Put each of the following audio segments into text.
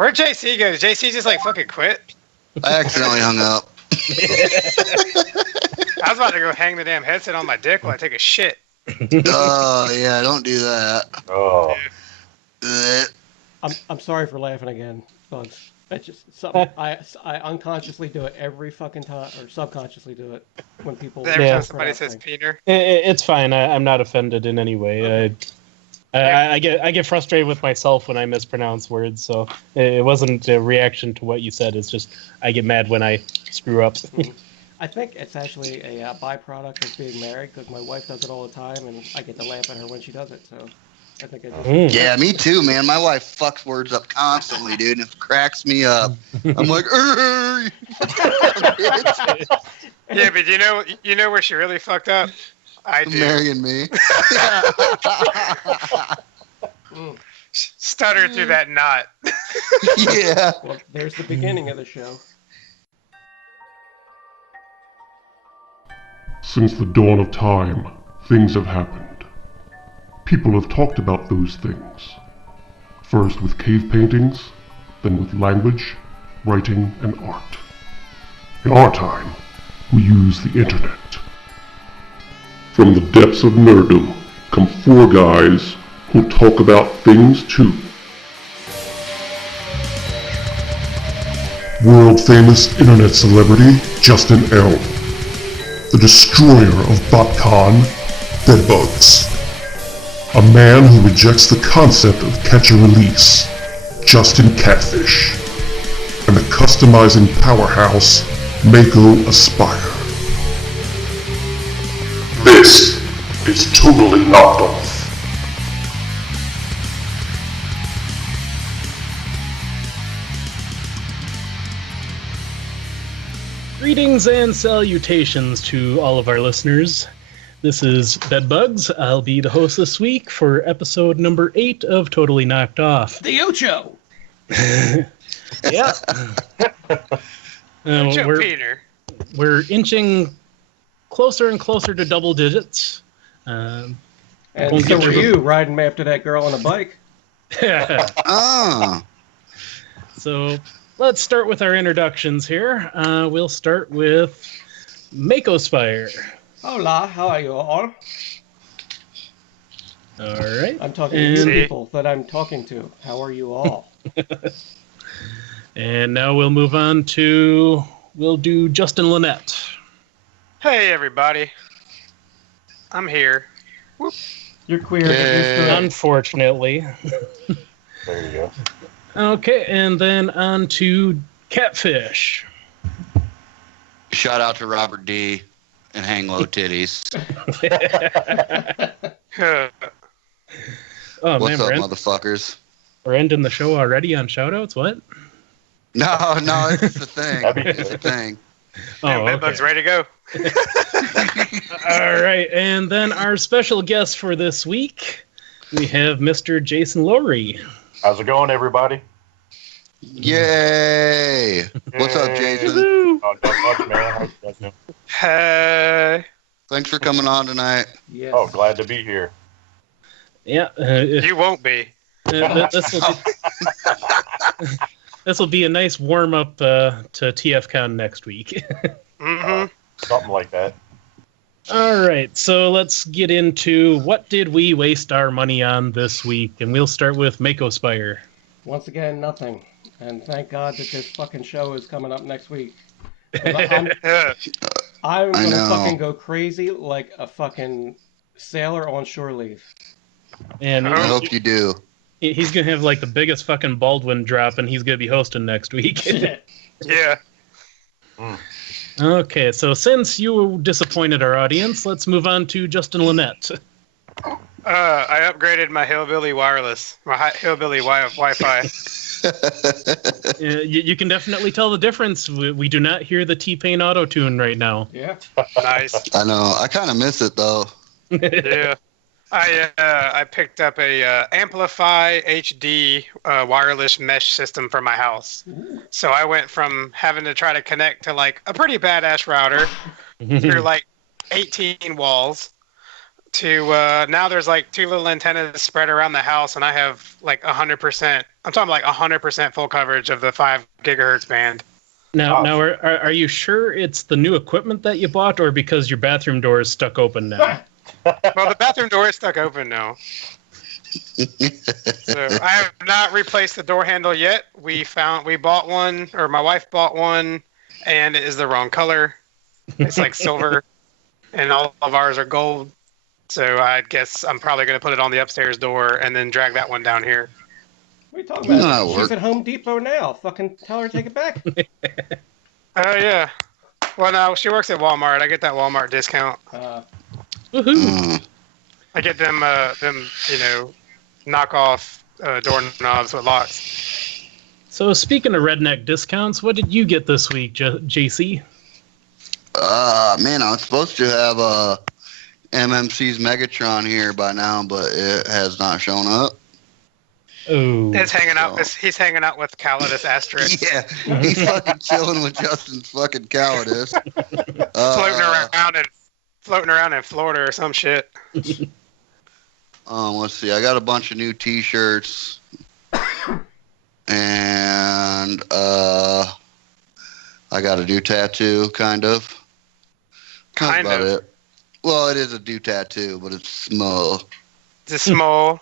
Where'd JC go? Did JC just like fucking quit? I accidentally hung up. I was about to go hang the damn headset on my dick while I take a shit. Oh, yeah, don't do that. Oh. I'm sorry for laughing again, Bugs. It's just something I unconsciously do it every fucking time, or subconsciously do it when people. Every time somebody says Peter. It's fine. I'm not offended in any way. I get frustrated with myself when I mispronounce words, so it wasn't a reaction to what you said. It's just I get mad when I screw up. I think it's actually a byproduct of being married, because my wife does it all the time, and I get to laugh at her when she does it. So I think it just... Yeah, me too, man. My wife fucks words up constantly, dude, and it cracks me up. I'm like, yeah, but you know where she really fucked up? I do. Marrying me. Stutter through that knot. Yeah. Well, there's the beginning of the show. Since the dawn of time, things have happened. People have talked about those things. First with cave paintings, then with language, writing, and art. In our time, we use the internet. From the depths of nerddom come four guys who talk about things too. World-famous internet celebrity Justin L. The destroyer of BotCon, Deadbugs. A man who rejects the concept of catch-and-release, Justin Catfish. And the customizing powerhouse, Mako Aspire. This is Totally Knocked Off. Greetings and salutations to all of our listeners. This is Bedbugs. I'll be the host this week for episode number 8 of Totally Knocked Off. The Ocho! Yeah. Peter. We're inching closer and closer to double digits. And so were you, riding me after that girl on a bike. Oh. So let's start with our introductions here. We'll start with Mako Aspire. Hola, how are you all? All right. I'm talking to you people that I'm talking to. How are you all? And now we'll move on to, we'll do Justin Lynette. Hey, everybody. I'm here. Whoop. You're queer. Unfortunately. There you go. Okay, and then on to Catfish. Shout out to Robert D. and Hang Low Titties. Oh, What's man, up, motherfuckers? We're ending the show already on shoutouts? What? No, it's the thing. It's the thing. Oh, Bedbug's ready to go. All right, and then our special guest for this week, we have Mr. Jason Lowery. How's it going, everybody? Yay! What's up, Jason? Oh, not much, man. How you guys doing? Hey. Thanks for coming on tonight. Yes. Oh, glad to be here. Yeah. You won't be. This will be a nice warm-up to TFCON next week. Something like that. All right, so let's get into what did we waste our money on this week, and we'll start with Mako Aspire. Once again, nothing. And thank God that this fucking show is coming up next week. I'm going to fucking go crazy like a fucking sailor on shore leave. And I hope you do. He's going to have like the biggest fucking Baldwin drop, and he's going to be hosting next week. Yeah. Okay, so since you disappointed our audience, let's move on to Justin Lynette. I upgraded my Hillbilly wireless, my Hillbilly Wi-Fi. You can definitely tell the difference. We do not hear the T-Pain auto-tune right now. Yeah. Nice. I know. I kind of miss it, though. Yeah. I picked up a Amplify HD wireless mesh system for my house. So I went from having to try to connect to like a pretty badass router through like 18 walls to now there's like 2 little antennas spread around the house, and I have like 100%. I'm talking like 100% full coverage of the 5 gigahertz band. Now, are you sure it's the new equipment that you bought, or because your bathroom door is stuck open now? Well, the bathroom door is stuck open now. So I have not replaced the door handle yet. We bought one, or my wife bought one, and it is the wrong color. It's like silver, and all of ours are gold. So I guess I'm probably going to put it on the upstairs door and then drag that one down here. What are you talking about? She's at Home Depot now. Fucking tell her to take it back. Oh, yeah. Well, no, she works at Walmart. I get that Walmart discount. Woohoo! I get them knockoff doorknobs with locks. So speaking of redneck discounts, what did you get this week, JC? Man, I was supposed to have MMC's Megatron here by now, but it has not shown up. Oh, he's hanging out with Calidus Asterisk. Yeah, he's fucking chilling with Justin's fucking Calidus. floating around in Florida or some shit. Let's see. I got a bunch of new T-shirts, and I got a new tattoo, kind of. That's about it. Well, it is a new tattoo, but it's small. It's small.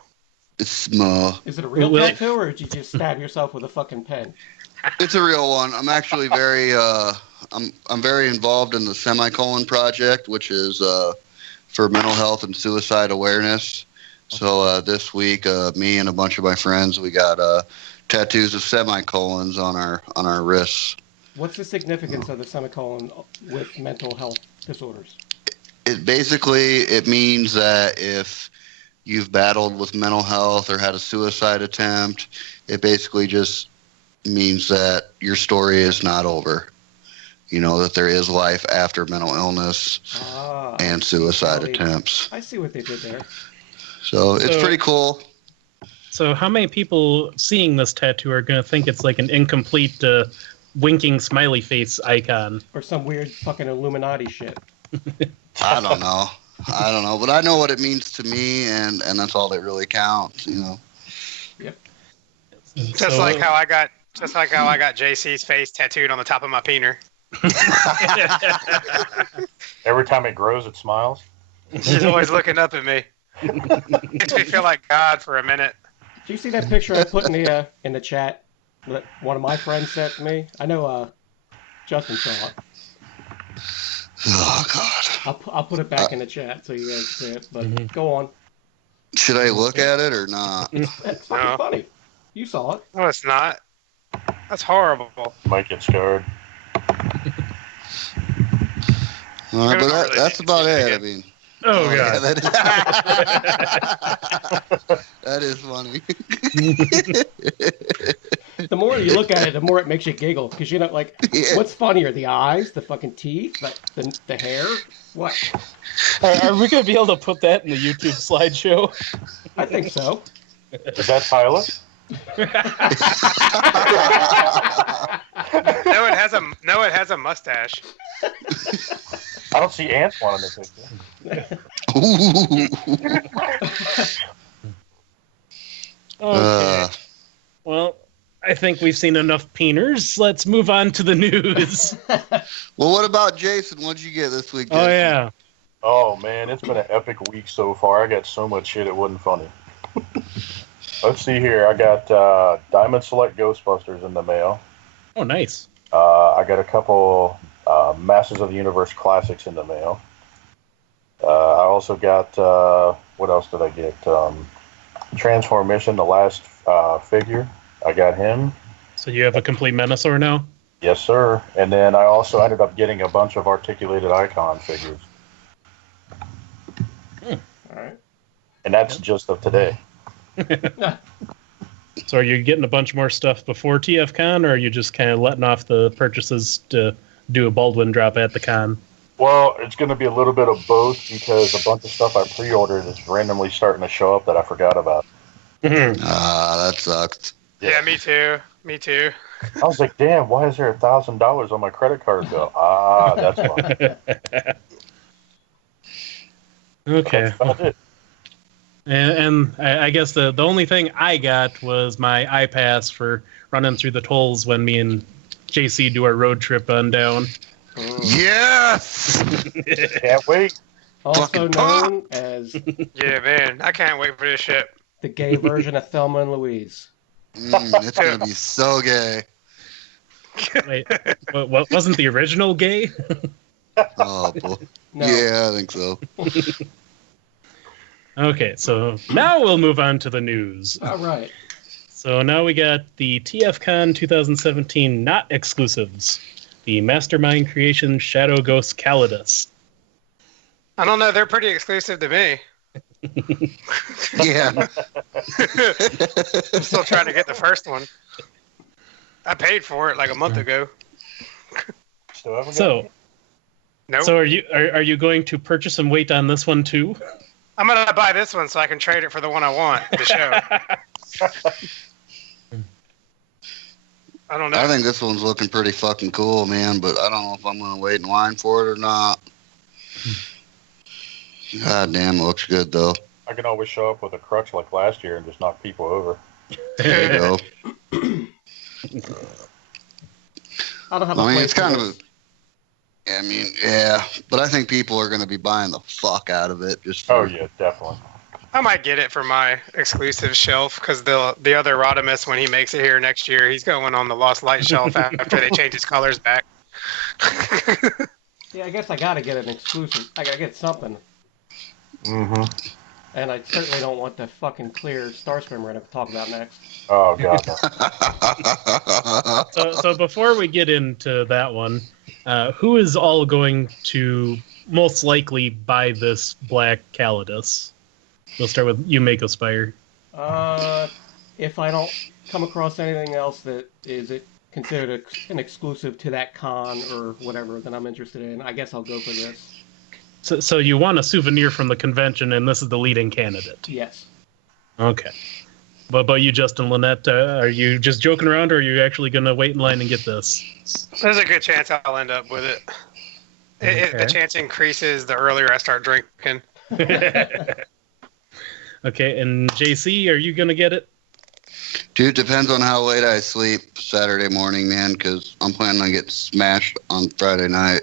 It's small. Is it a real tattoo, or did you just stab yourself with a fucking pen? It's a real one. I'm actually very I'm very involved in the Semicolon Project, which is for mental health and suicide awareness. So this week, me and a bunch of my friends, we got tattoos of semicolons on our wrists. What's the significance of the semicolon with mental health disorders? It means that if you've battled with mental health or had a suicide attempt, it basically just means that your story is not over. You know, that there is life after mental illness and suicide attempts. I see what they did there. So it's pretty cool. So how many people seeing this tattoo are going to think it's like an incomplete winking smiley face icon? Or some weird fucking Illuminati shit. I don't know. But I know what it means to me, and that's all that really counts, you know. Yep. Just like how I got JC's face tattooed on the top of my peener. Every time it grows, it smiles. She's always looking up at me. Makes me feel like God for a minute. Do you see that picture I put in the chat that one of my friends sent to me? I know Justin saw it. Oh God! I'll put it back in the chat so you guys see it. But go on. Should I look at it or not? That's fucking funny. You saw it. No, it's not. That's horrible. Might get scared. All right, but that's about it. I mean. Oh God! Yeah, that is funny. The more you look at it, the more it makes you giggle. Because you know, like, what's funnier, the eyes, the fucking teeth, like the hair? What? Are we gonna be able to put that in the YouTube slideshow? I think so. Is that Tyler? No, it has a mustache. I don't see Antoine in the picture. Okay. Well, I think we've seen enough peeners. Let's move on to the news. Well, what about Jason? What'd you get this week, Jason? Oh, yeah. Oh, man, it's been an epic week so far. I got so much shit it wasn't funny. Let's see here. I got Diamond Select Ghostbusters in the mail. Oh, nice. I got a couple Masters of the Universe Classics in the mail. I also got, what else did I get? Transformation, the last figure. I got him. So you have a complete Menasor now? Yes, sir. And then I also ended up getting a bunch of articulated icon figures. All right. And that's just of today. So are you getting a bunch more stuff before TFCon, or are you just kind of letting off the purchases to do a Baldwin drop at the con? Well, it's going to be a little bit of both because a bunch of stuff I pre-ordered is randomly starting to show up that I forgot about. That sucked. Yeah, me too. I was like, damn, why is there $1,000 on my credit card bill? That's fine. Okay. That's about it. And I guess the only thing I got was my iPass for running through the tolls when me and JC do our road trip on down. Yes! Can't wait. Also Fucking known as Yeah, man. I can't wait for this shit. the gay version of Thelma and Louise. It's gonna be so gay. Wait, what wasn't the original gay? Oh, boy. No. Yeah, I think so. Okay, so now we'll move on to the news. All right. So now we got the TFCON 2017 not exclusives. The Mastermind Creation Shadow Ghost Calidus. I don't know. They're pretty exclusive to me. Yeah. I'm still trying to get the first one. I paid for it like a month ago. Still haven't got So, it? Nope. so are you going to purchase and wait on this one too? I'm gonna buy this one so I can trade it for the one I want. The show. I don't know. I think this one's looking pretty fucking cool, man, but I don't know if I'm gonna wait in line for it or not. God damn, it looks good though. I can always show up with a crutch like last year and just knock people over. There you go. I don't have a I mean, place it's for kind of this. I mean, yeah, but I think people are gonna be buying the fuck out of it just for, Oh yeah, definitely. I might get it for my exclusive shelf because the other Rodimus, when he makes it here next year, he's going on the Lost Light shelf after they change his colors back. Yeah, I guess I gotta get an exclusive. I gotta get something. Mm-hmm. And I certainly don't want the fucking clear Starscream we're gonna talk about next. Oh god. No. So before we get into that one, who is all going to most likely buy this Black Calidus? We'll start with you, Mako Spire. If I don't come across anything else that is it considered an exclusive to that con or whatever that I'm interested in, I guess I'll go for this. So you want a souvenir from the convention, and this is the leading candidate. Yes. Okay. But you, Justin Lynette, are you just joking around, or are you actually going to wait in line and get this? There's a good chance I'll end up with it. The chance increases the earlier I start drinking. Okay, and JC, are you going to get it? Dude, depends on how late I sleep Saturday morning, man, because I'm planning on getting smashed on Friday night.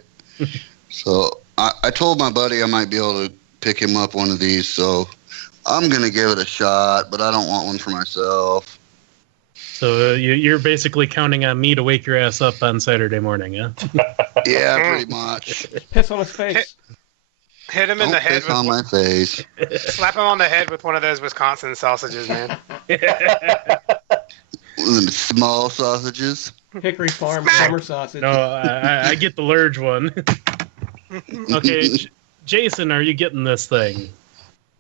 So I told my buddy I might be able to pick him up one of these, so I'm going to give it a shot, but I don't want one for myself. So you're basically counting on me to wake your ass up on Saturday morning, yeah? Yeah, pretty much. Piss on his face. Hit him in the Don't head piss on my face. slap him on the head with one of those Wisconsin sausages, man. Them small sausages. Hickory Farm summer sausage. No, I get the large one. Okay, Jason, are you getting this thing?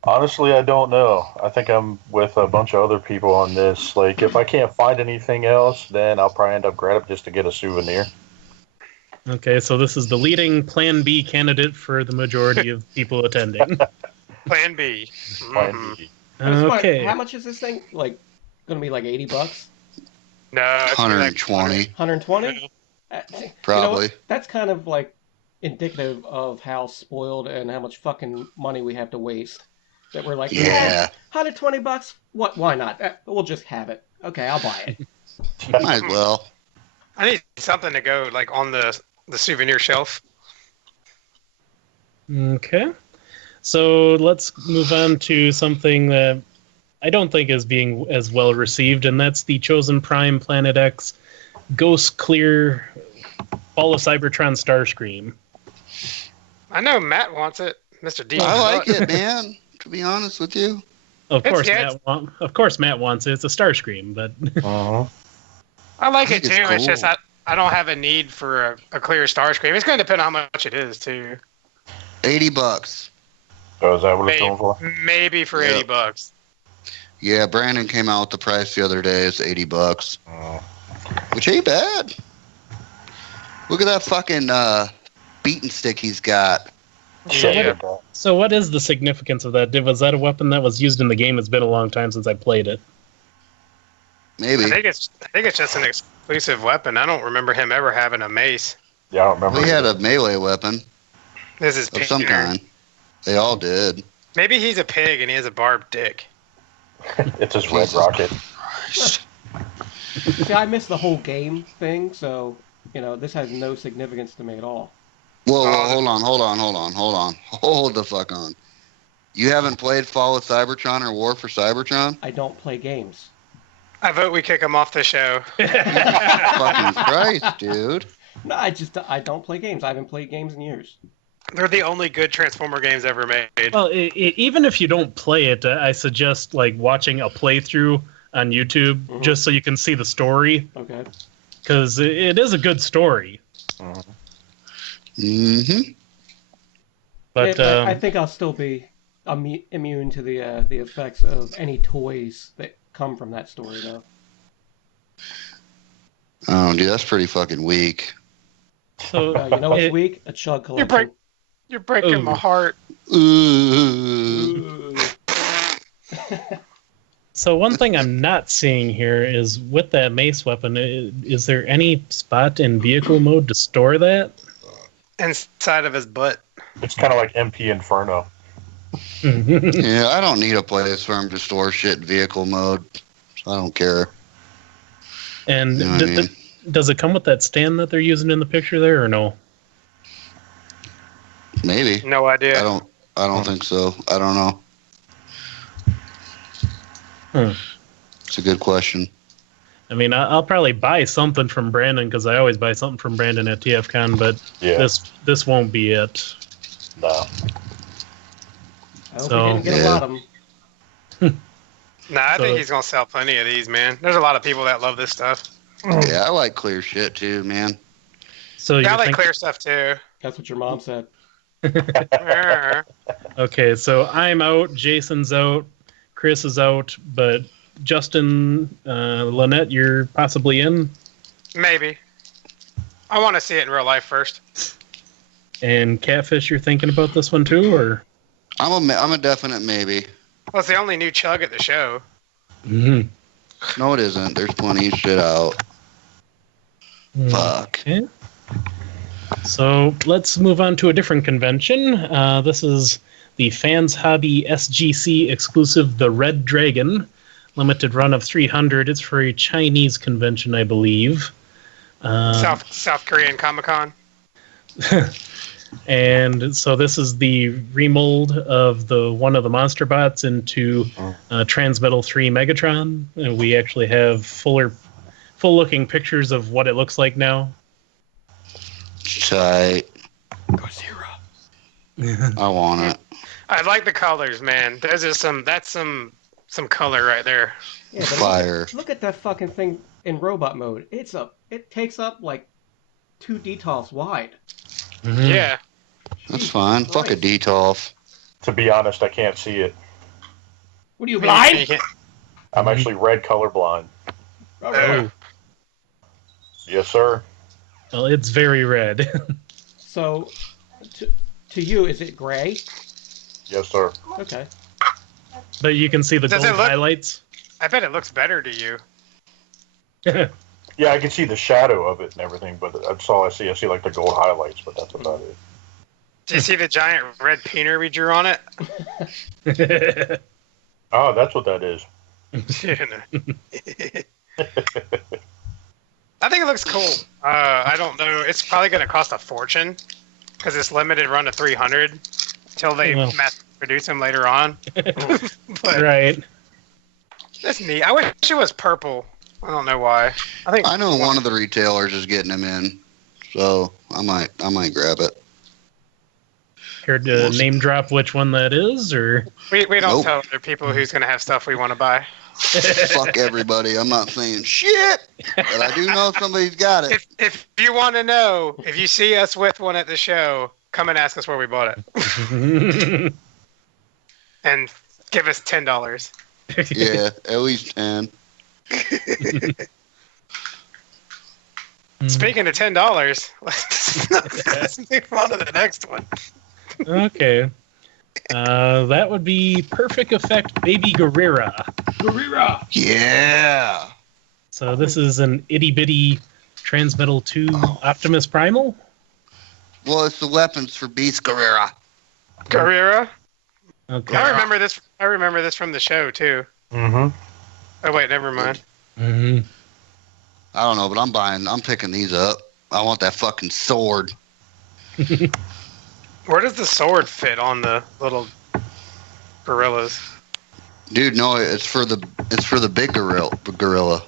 Honestly, I don't know. I think I'm with a bunch of other people on this. Like, if I can't find anything else, then I'll probably end up grabbing it just to get a souvenir. Okay, so this is the leading Plan B candidate for the majority of people attending. Plan B. Plan Mhm. B. Okay. How much is this thing? Like, gonna be like $80? No, it's gonna be like 120, 120? probably. That's kind of like indicative of how spoiled and how much fucking money we have to waste. That we're like, Yeah. $120? What? Why not? We'll just have it. Okay, I'll buy it. Might as well. I need something to go like on the souvenir shelf. Okay. So let's move on to something that I don't think is being as well received, and that's the Chosen Prime Planet X Ghost Clear Ball of Cybertron Starscream. I know Matt wants it, Mr. D. I like it, man. To be honest with you. Of course, yeah, Matt wants it. It's a Starscream, but Uh-huh. I like I it think too. it's It's just cool. I don't have a need for a clear Starscream. It's going to depend on how much it is too. $80. Oh, is that what it's Maybe, going for? maybe for Yeah. $80. Yeah, Brandon came out with the price the other day. It's $80, Oh. which ain't bad. Look at that fucking beating stick he's got. Yeah. so what is the significance of that? Was that a weapon that was used in the game? It's been a long time since I played it. Maybe. I think it's just an exclusive weapon. I don't remember him ever having a mace. Yeah, I don't remember. We had a melee weapon This is of some kind. They all did. Maybe he's a pig and he has a barbed dick. It's his red rocket. Christ. See, I missed the whole game thing, so this has no significance to me at all. Whoa, hold on. Hold the fuck on. You haven't played Fall of Cybertron or War for Cybertron? I don't play games. I vote we kick him off the show. Fucking Christ, dude. No, I don't play games. I haven't played games in years. They're the only good Transformer games ever made. Well, even if you don't play it, I suggest watching a playthrough on YouTube just so you can see the story. Okay. Because it is a good story. Mm-hmm. But I think I'll still be immune to the effects of any toys that come from that story, though. Oh, dude, that's pretty fucking weak. so You know what's weak? A Chug collection. You're breaking my heart. Ooh. So one thing I'm not seeing here is with that mace weapon, is there any spot in vehicle mode to store that? Inside of his butt. It's kind of like MP Inferno. Yeah, I don't need a place where I'm to store shit in vehicle mode. So I don't care. And You know what I mean? does it come with that stand that they're using in the picture there, or no? Maybe. No idea. I don't think so. I don't know. It's a good question. I mean, I'll probably buy something from Brandon because I always buy something from Brandon at TFCon, but Yeah. this won't be it. No. I hope So- we didn't get a lot of them. Nah, I So- think he's gonna sell plenty of these, man. There's a lot of people that love this stuff. Yeah, I like clear shit too, man. So Yeah, I you like think? clear stuff too. That's what your mom said. Okay, so I'm out, Jason's out, Chris is out, but Justin, Lynette, you're possibly in, Maybe. I want to see it in real life first. and Catfish, you're thinking about this one too, or? I'm a definite maybe. Well, it's the only new Chug at the show. Mm-hmm. No, it isn't. There's plenty of shit out. Fuck. Okay. So let's move on to a different convention. This is the Fans Hobby SGC exclusive, the Red Dragon, limited run of 300. It's for a Chinese convention, I believe. South Korean Comic-Con. And so this is the remold of one of the monster bots into Transmetal 3 Megatron. And we actually have full-looking pictures of what it looks like now. Tight. Godzilla. I want it. I like the colors, man. That's some color right there. Yeah, but Fire. Look at that fucking thing in robot mode. It takes up like 2 DTOFs wide. Mhm. Yeah. That's fine. Fuck a DTOF. To be honest, I can't see it. What are you You blind? can't- I'm actually red colorblind. Oh. Yes, sir. Well, it's very red. So, to you, is it gray? Yes, sir. Okay. But you can see the Does gold it look- highlights. I bet it looks better to you. Yeah, I can see the shadow of it and everything, but that's all I see. I see like the gold highlights, but that's about it. Do you see the giant red peener we drew on it? Oh, that's what that is. I think it looks cool. I don't know. It's probably going to cost a fortune because it's limited run to 300 until they Well. mass produce them later on. But Right. that's neat. I wish it was purple. I don't know why. I know one of the retailers is getting them in, so I might grab it. Care to name drop which one that is, or? We don't Nope. tell other people who's going to have stuff we want to buy. Fuck everybody. I'm not saying shit, but I do know somebody's got it. If you want to know, if you see us with one at the show, come and ask us where we bought it and give us $10. Yeah, at least 10. Speaking of $10, let's move on to the next one. Okay. That would be Perfect Effect Baby Guerrera. Yeah. So this is an itty bitty Transmetal 2 Optimus Primal. Well, it's the weapons for Beast Guerrera. Guerrera? Okay. I remember this. I remember this from the show too. Mm-hmm. Oh wait, never mind. Hmm. I don't know, but I'm picking these up. I want that fucking sword. Where does the sword fit on the little gorillas? Dude, no, it's for the big gorilla.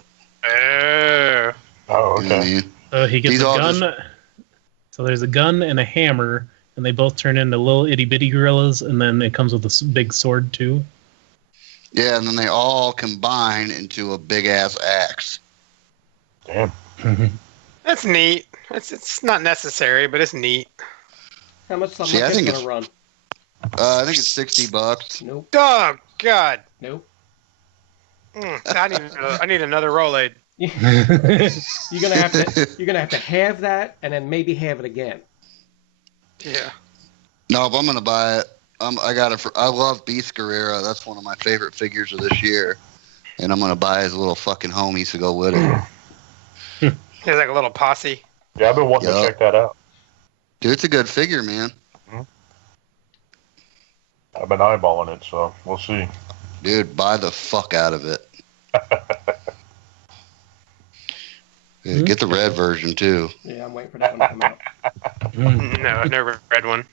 Oh. Oh, You know what I okay. mean? So he gets These a all gun. just- So there's a gun and a hammer, and they both turn into little itty bitty gorillas, and then it comes with a big sword too. Yeah, and then they all combine into a big ass axe. Damn. That's neat. It's not necessary, but it's neat. How much something See, I like think this gonna run? I think it's $60. Nope. Oh God. Nope. I need another Rolade. You're gonna have to have that and then maybe have it again. Yeah. No, if I'm gonna buy it, I got it I love Beast Guerrero. That's one of my favorite figures of this year, and I'm gonna buy his little fucking homies to go with it. He's like a little posse. Yeah, I've been wanting to Yup. check that out. Dude, it's a good figure, man. I've been eyeballing it, so we'll see. Dude, buy the fuck out of it. Yeah, get the red version too. Yeah, I'm waiting for that one to come out. No, I've never read one.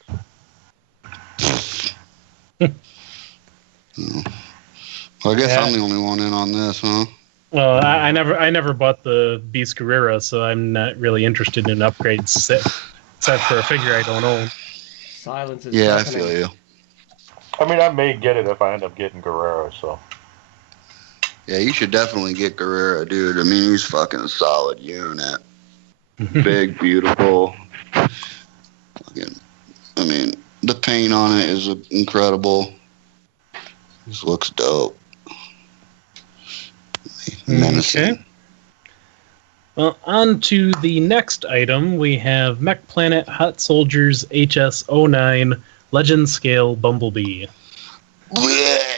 Well, I guess Yeah. I'm the only one in on this, huh? Well, I never bought the Beast Guerrero, so I'm not really interested in upgrades except for a figure I don't own. Silence is Yeah, I deafening. feel you. I mean, I may get it if I end up getting Guerrero, so. Yeah, you should definitely get Guerrero, dude. I mean, he's fucking a solid unit. Big, beautiful. Fucking, I mean, the paint on it is incredible. Just looks dope. Menacing. Okay. Well, on to the next item. We have Mech Planet Hot Soldiers HS09 Legend Scale Bumblebee. I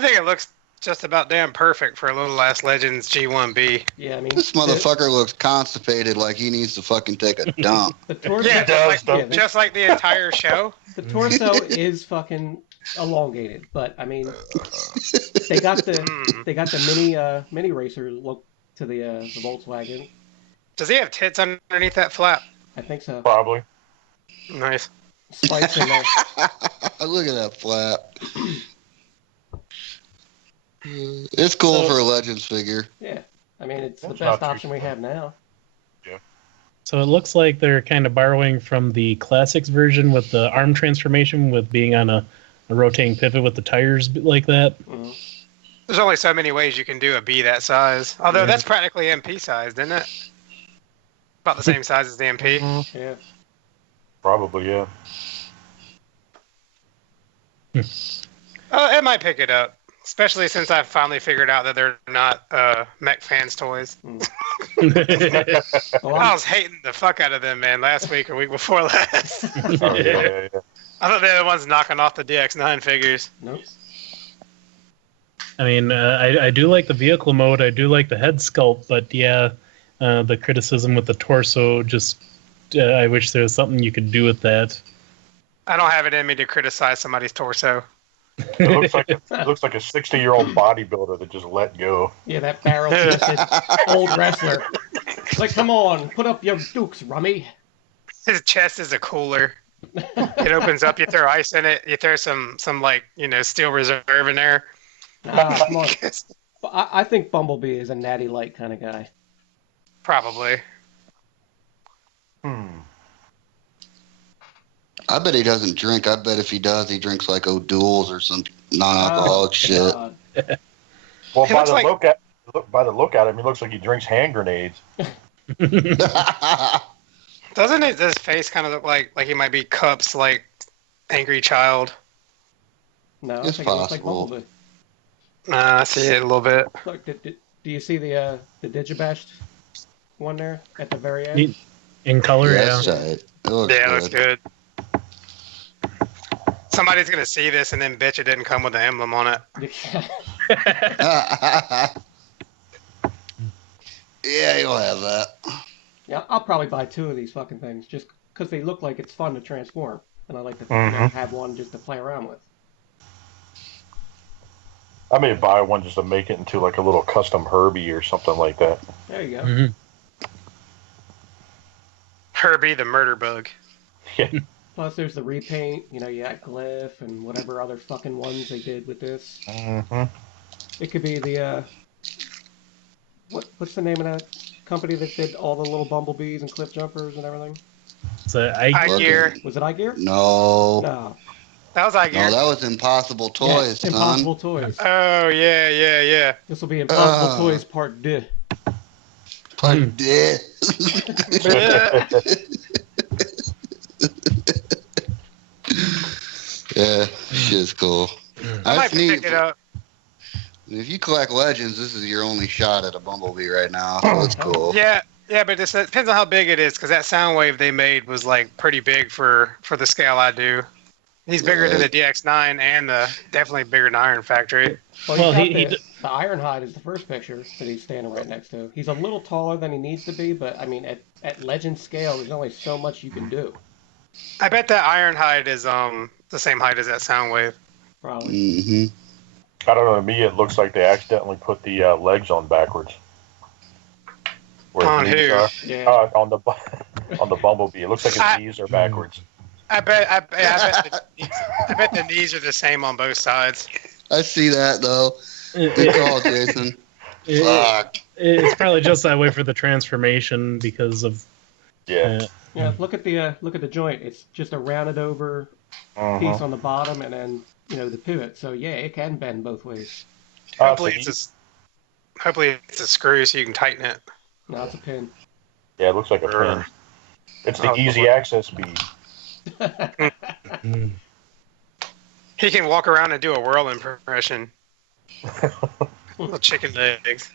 think it looks just about damn perfect for a little ass Legends G1B. Yeah, I mean This motherfucker looks constipated like he needs to fucking take a dump. the torso. Yeah, does, just don't like, just like the entire show. The torso is fucking elongated, but I mean, they got the mini racer look to the Volkswagen. Does he have tits underneath that flap? I think so. Probably. Nice. Spikes in there. Look at that flap. It's cool So- for a Legends figure. Yeah, I mean it's the That's best not too option we have now. So it looks like they're kind of borrowing from the Classics version with the arm transformation, with being on a rotating pivot with the tires like that. Mhm. There's only so many ways you can do a B that size. Although Yeah. that's practically MP sized, isn't it? About the same size as the MP. Yeah. Probably, yeah. It might pick it up, especially since I've finally figured out that they're not mech fans' toys. Well, I was hating the fuck out of them, man, last week or week before last. Oh, yeah. I thought they're the ones knocking off the DX9 figures. nope. I mean, I do like the vehicle mode. I do like the head sculpt, but yeah, the criticism with the torso, just I wish there was something you could do with that. I don't have it in me to criticize somebody's torso. It looks like a 60-year-old bodybuilder that just let go. Yeah, that barrel-chested old wrestler. It's like, come on, put up your dukes, rummy. His chest is a cooler. It opens up. You throw ice in it. You throw some like steel reserve in there. Come on. I think Bumblebee is a natty light kind of guy. Probably. I bet he doesn't drink. I bet if he does, he drinks like O'Doul's or some non-alcoholic shit. God. Well, He by looks the like- look at him, he looks like he drinks hand grenades. Doesn't his face kind of look like he might be Cup's like angry child? No, I It's think it looks like possible. Bumblebee. I see it a little bit. Look, do you see the Digibashed one there at the very end? In color, Yeah, yeah. that's tight. It looks Yeah, it looks good. good. Somebody's gonna see this and then bitch it didn't come with the emblem on it. Yeah, you'll have that. Yeah, I'll probably buy 2 of these fucking things just because they look like it's fun to transform. and I like to have one just to play around with. I may buy one just to make it into like a little custom Herbie or something like that. There you go. Mm-hmm. Herbie the murder bug. Yeah. Plus, there's the repaint. You got Glyph and whatever other fucking ones they did with this. Mm-hmm. It could be the what's the name of that company that did all the little bumblebees and clip jumpers and everything? So iGear. Was it iGear? No. No. That was iGear. No, that was Impossible Toys, Yes, son. Impossible Toys. Oh, yeah. This will be Impossible Toys Part 2. Part D. Yeah, shit's cool. I might That's neat. pick it up. If you collect Legends, this is your only shot at a Bumblebee right now, so it's cool. Yeah, but it depends on how big it is, because that Soundwave they made was like pretty big for the scale I do. He's bigger than the DX9 and definitely bigger than Iron Factory. Well, the Ironhide is the first picture that he's standing right next to. He's a little taller than he needs to be, but I mean, at Legend scale, there's only so much you can do. I bet that Ironhide is the same height as that Soundwave. Probably. Mm-hmm. I don't know. To me, it looks like they accidentally put the legs on backwards. Where On his knees who? are. Yeah. On the Bumblebee. It looks like his knees are backwards. I bet the knees are the same on both sides. I see that, though. Good call, Jason. Fuck. It's probably just that way for the transformation because of. Yeah. Yeah. Look at the joint. It's just a rounded over piece on the bottom, and then the pivot. So yeah, it can bend both ways. Hopefully it's a screw so you can tighten it. No, it's a pin. Yeah, it looks like a pin. It's the easy access bead. He can walk around and do a whirl impression. Little chicken legs.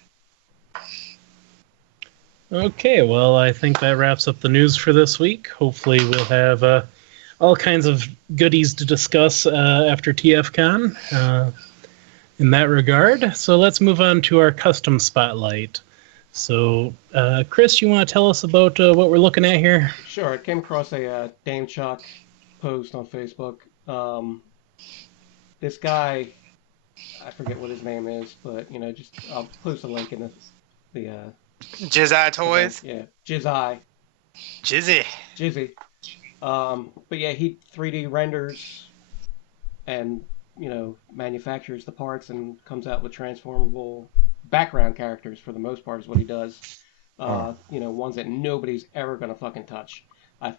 Okay, well, I think that wraps up the news for this week. Hopefully we'll have all kinds of goodies to discuss after TFCon in that regard. So let's move on to our custom spotlight. So, Chris, you want to tell us about what we're looking at here? Sure. I came across a Dame Chuck post on Facebook. This guy, I forget what his name is, but I'll post a link in the Jizz Toys. Yeah, Jizz Jizzy. But yeah, he 3D renders and manufactures the parts and comes out with transformable background characters for the most part is what he does. Ones that nobody's ever gonna fucking touch. I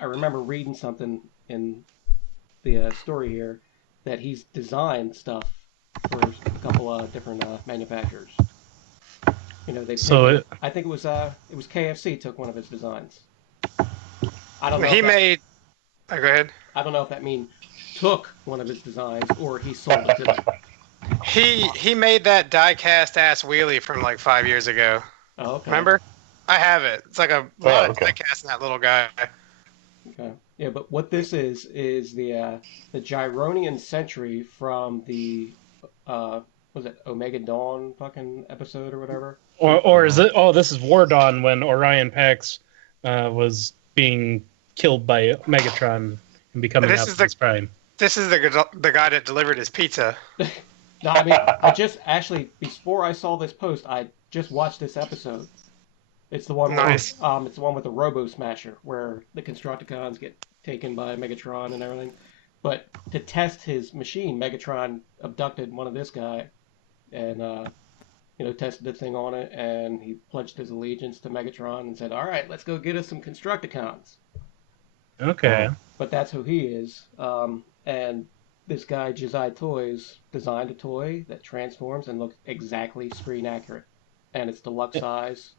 remember reading something in the story here that he's designed stuff for a couple of different manufacturers. I think it was KFC took one of his designs. I don't know. Go ahead. I don't know if that means took one of his designs or he sold it to them. He made that die-cast ass wheelie from like 5 years ago. Oh, okay. Remember? I have it. It's like a lot of die-cast in that little guy. Okay. Yeah, but what this is the Gyronian Sentry from the was it Omega Dawn fucking episode or whatever? Or is it? Oh, this is War Dawn when Orion Pax was being killed by Megatron and becoming Optimus Prime. This is the guy that delivered his pizza. No, I mean, I just actually before I saw this post, I just watched this episode. It's the one. Nice. It's the one with the Robo Smasher, where the Constructicons get taken by Megatron and everything. But to test his machine, Megatron abducted one of this guy, and tested the thing on it, and he pledged his allegiance to Megatron and said, "All right, let's go get us some Constructicons." Okay. But that's who he is, and this guy, Jizai Toys, designed a toy that transforms and looks exactly screen accurate. And it's deluxe size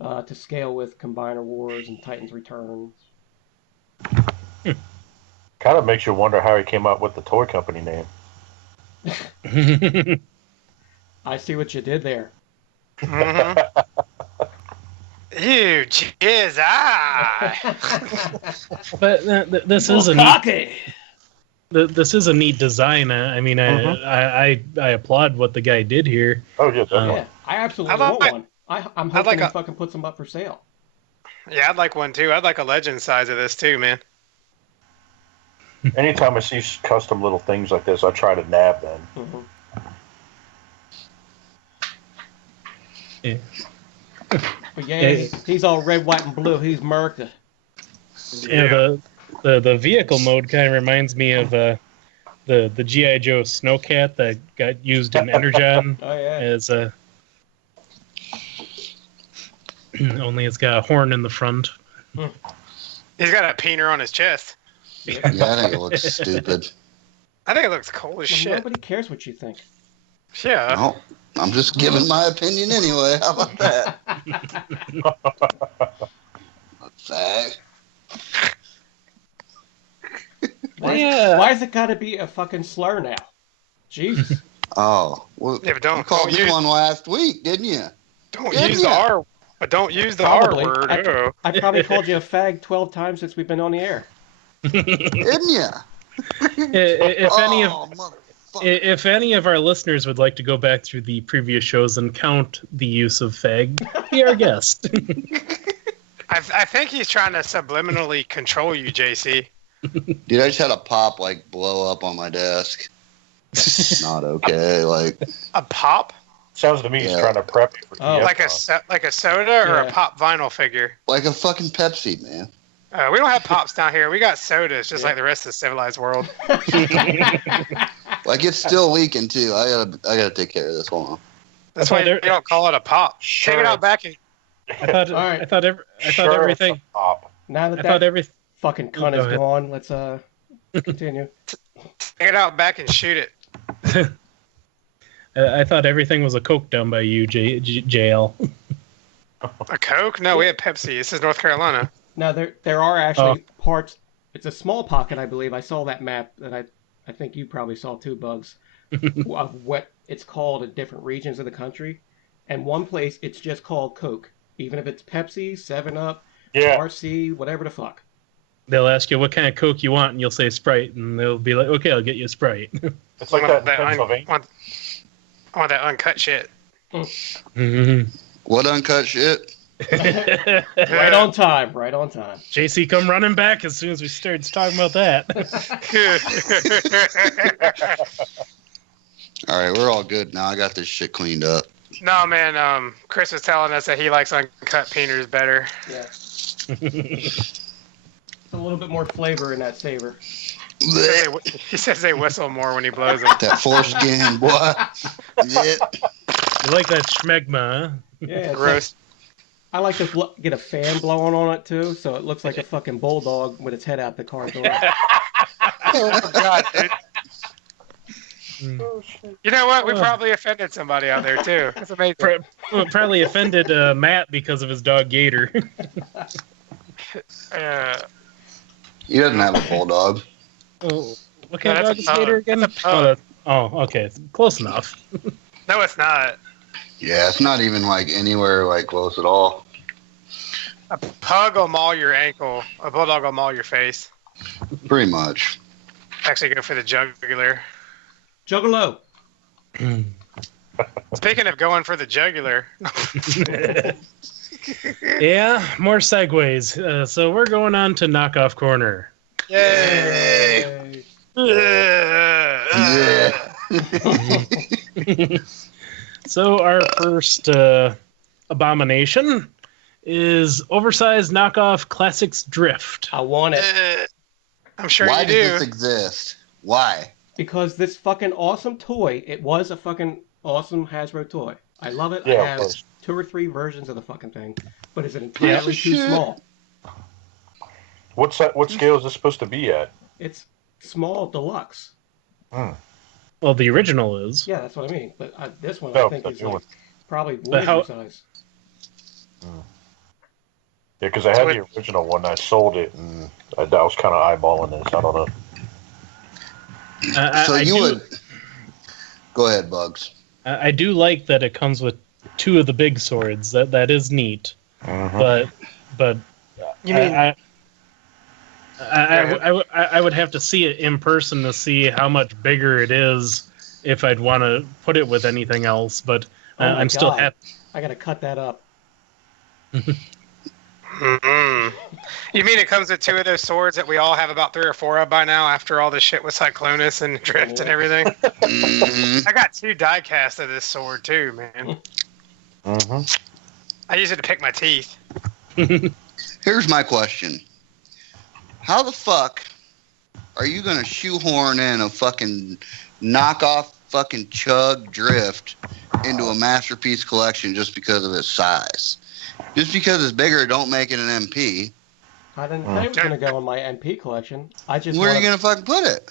to scale with Combiner Wars and Titans Returns. Kind of makes you wonder how he came up with the toy company name. I see what you did there. Mm-hmm. You Jizai! But this is a neat, this is a neat design. I mean, I applaud what the guy did here. Oh yeah, definitely. Yeah, I absolutely want one. I'm hoping he fucking puts them up for sale. Yeah, I'd like one too. I'd like a legend size of this too, man. Anytime I see custom little things like this, I try to nab them. Mhm. Yeah. But yeah, he's all red, white, and blue. He's America. Yeah, the vehicle mode kind of reminds me of the GI Joe Snowcat that got used in Energon Oh yeah. as a. Only it's got a horn in the front. He's got a peener on his chest. Yeah, I think it looks stupid. I think it looks cool as Well, shit. nobody cares what you think. Yeah. No, I'm just giving my opinion anyway. How about that? Fag. Why has it got to be a fucking slur now? Jesus. Oh, well, Yeah, but you called me one last week, didn't you? Don't Didn't use the ya? R. But don't use the Probably. R word. Oh. I probably called you a fag 12 times since we've been on the air. Didn't you? If any of our listeners would like to go back through the previous shows and count the use of fag, be our guest. I think he's trying to subliminally control you, JC. Dude, I just had a pop blow up on my desk. Not okay. A pop? Sounds to me he's Yeah. trying to prep you for Like a soda or a Yeah. pop vinyl figure? Like a fucking Pepsi, man. We don't have pops down here. We got sodas, just like the rest of the civilized world. Like it's still leaking too. I gotta take care of this. Hold on. That's why you don't call it a pop. Sure. Take it out back and I thought everything. It's a pop. Now that I thought that every. fucking Go cunt is ahead. gone, let's continue. take it out back and shoot it. I thought everything was a Coke down by you, JL. A Coke? No, we have Pepsi. This is North Carolina. Now there are actually parts. It's a small pocket, I believe. I saw that map that I think you probably saw too, Bugs, of what it's called in different regions of the country. And one place it's just called Coke, even if it's Pepsi, 7-Up, Yeah. RC, whatever the fuck. They'll ask you what kind of Coke you want, and you'll say Sprite, and they'll be like, "Okay, I'll get you a Sprite." It's like that in Pennsylvania. I want that uncut shit. What uncut shit? Right on time, right on time. JC come running back as soon as we started talking about that. All right, we're all good now. I got this shit cleaned up. No, man. Chris was telling us that he likes uncut peeners better. Yeah. A little bit more flavor in that savor. He says they whistle more when he blows them. That foreskin, boy. Yeah. You like that schmegma, huh? Yeah. it's Gross. I like to get a fan blowing on it too, so it looks like a fucking bulldog with its head out the car door. Oh, God, dude. Oh, shit. You know what? We probably offended somebody out there, too. That's amazing. Probably offended Matt because of his dog Gator. He doesn't have a bulldog. Oh, what kind of No, dog is Gator again? Okay, close enough. No, it's not. Yeah, it's not even anywhere close at all. A pug will maul your ankle. A bulldog will maul your face. Pretty much. Actually, go for the jugular. Juggalo. Speaking of going for the jugular, Yeah, more segues. So we're going on to Knockoff Corner. Yay! Yeah. So our first abomination is oversized knockoff classics drift. I want it I'm sure Why you does do. this exist? Why? because this fucking awesome toy. It was a fucking awesome Hasbro toy. I love it. Yeah, I of have course. 2 or 3 versions of the fucking thing, but it's entirely too Shit. small. What scale is this supposed to be at? It's small deluxe. Well, the original is. Yeah, that's what I mean. But this one No, I think the is new one. probably But how- medium size. Yeah, because I had the original one. I sold it, and I was kind of eyeballing this. I don't know. So I you do- would. Go ahead, Bugs. I do like that it comes with 2 of the big swords. That is neat. Mhm. But You mean I would have to see it in person to see how much bigger it is if I'd want to put it with anything else. But Oh my I'm still God. happy. I gotta cut that up. Mm-hmm. You mean it comes with 2 of those swords that we all have about 3 or 4 of by now after all the shit with Cyclonus and Drift and everything? Mhm. I got 2 die casts of this sword too, man. Mm-hmm. I use it to pick my teeth. Here's my question. How the fuck are you going to shoehorn in a fucking knockoff fucking Chug Drift into a Masterpiece collection just because of its size? Just because it's bigger, don't make it an MP. I didn't say it was going to go in my MP collection. I just Where are you going to fucking put it?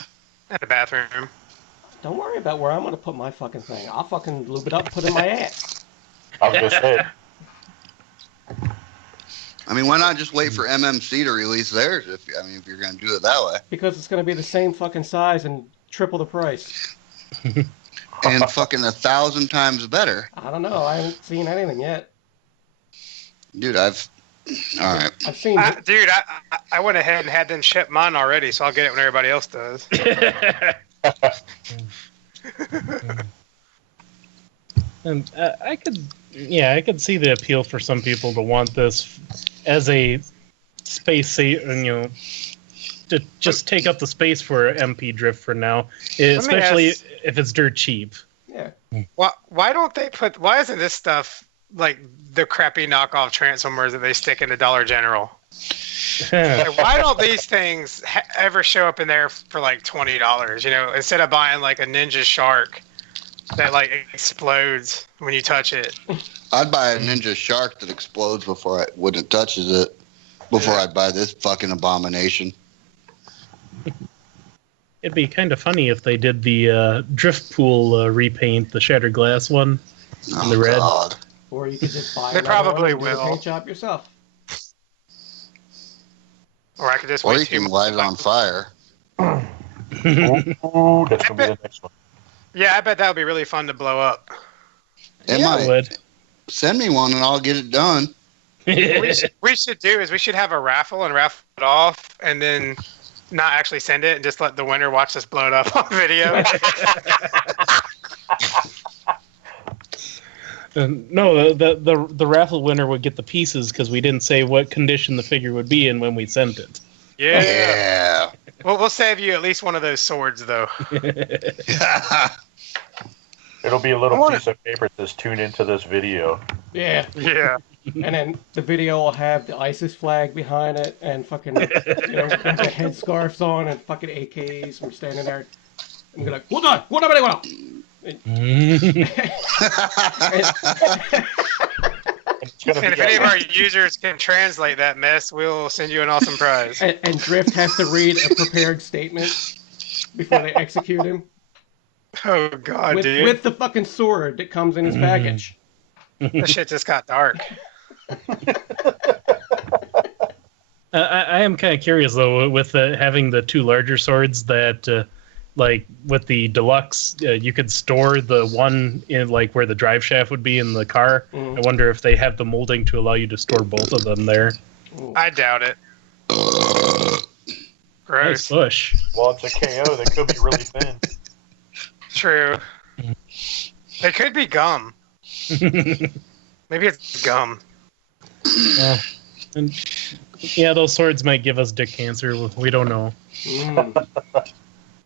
At the bathroom. Don't worry about where I'm going to put my fucking thing. I'll fucking lube it up and put it in my ass. I was going to say, I mean, why not just wait for MMC to release theirs if you're going to do it that way? Because it's going to be the same fucking size and triple the price. And fucking 1,000 times better. I don't know. I haven't seen anything yet. Dude, all right. I've seen Dude, I went ahead and had them ship mine already, so I'll get it when everybody else does. And I could see the appeal for some people to want this as a space, to just take up the space for MP Drift for now, especially if it's dirt cheap. Yeah. Why don't they put? Why isn't this stuff like the crappy knockoff Transformers that they stick in the Dollar General? Like, why don't these things ever show up in there for like $20? You know, instead of buying like a Ninja Shark that like explodes when you touch it. I'd buy a Ninja Shark that explodes when it touches it before I'd buy this fucking abomination. It'd be kind of funny if they did the Drift Pool repaint, the Shattered Glass one, in the red. God. Or you could just buy They another probably one and do the will. paint job yourself. Or I could just Or wait you 2 can months. light it on fire. ooh, that's going to be the next one. Yeah, I bet that would be really fun to blow up. It Yeah, might. it would. Send me one and I'll get it done. We should do is we should have a raffle and raffle it off, and then not actually send it and just let the winner watch us blow it up on video. No, the raffle winner would get the pieces because we didn't say what condition the figure would be in when we sent it. Yeah. Well, we'll save you at least one of those swords, though. It'll be a little piece of paper that says tune into this video. Yeah. Yeah. And then the video will have the ISIS flag behind it and fucking, bunch of headscarves on and fucking AKs. We're standing there and be like, hold on, what up, what up? It's gonna And if be any of our users can translate that mess, we'll send you an awesome prize. And Drift has to read a prepared statement before they execute him. Oh, God, dude. With the fucking sword that comes in his package. This shit just got dark. I am kind of curious though, with having the 2 larger swords that, like with the Deluxe, you could store the one in like where the drive shaft would be in the car. I wonder if they have the molding to allow you to store both of them there. I doubt it. Nice Gross. push. Well, it's a KO. They could be really thin. True. They could be gum. Maybe it's gum. And yeah, those swords might give us dick cancer. We don't know.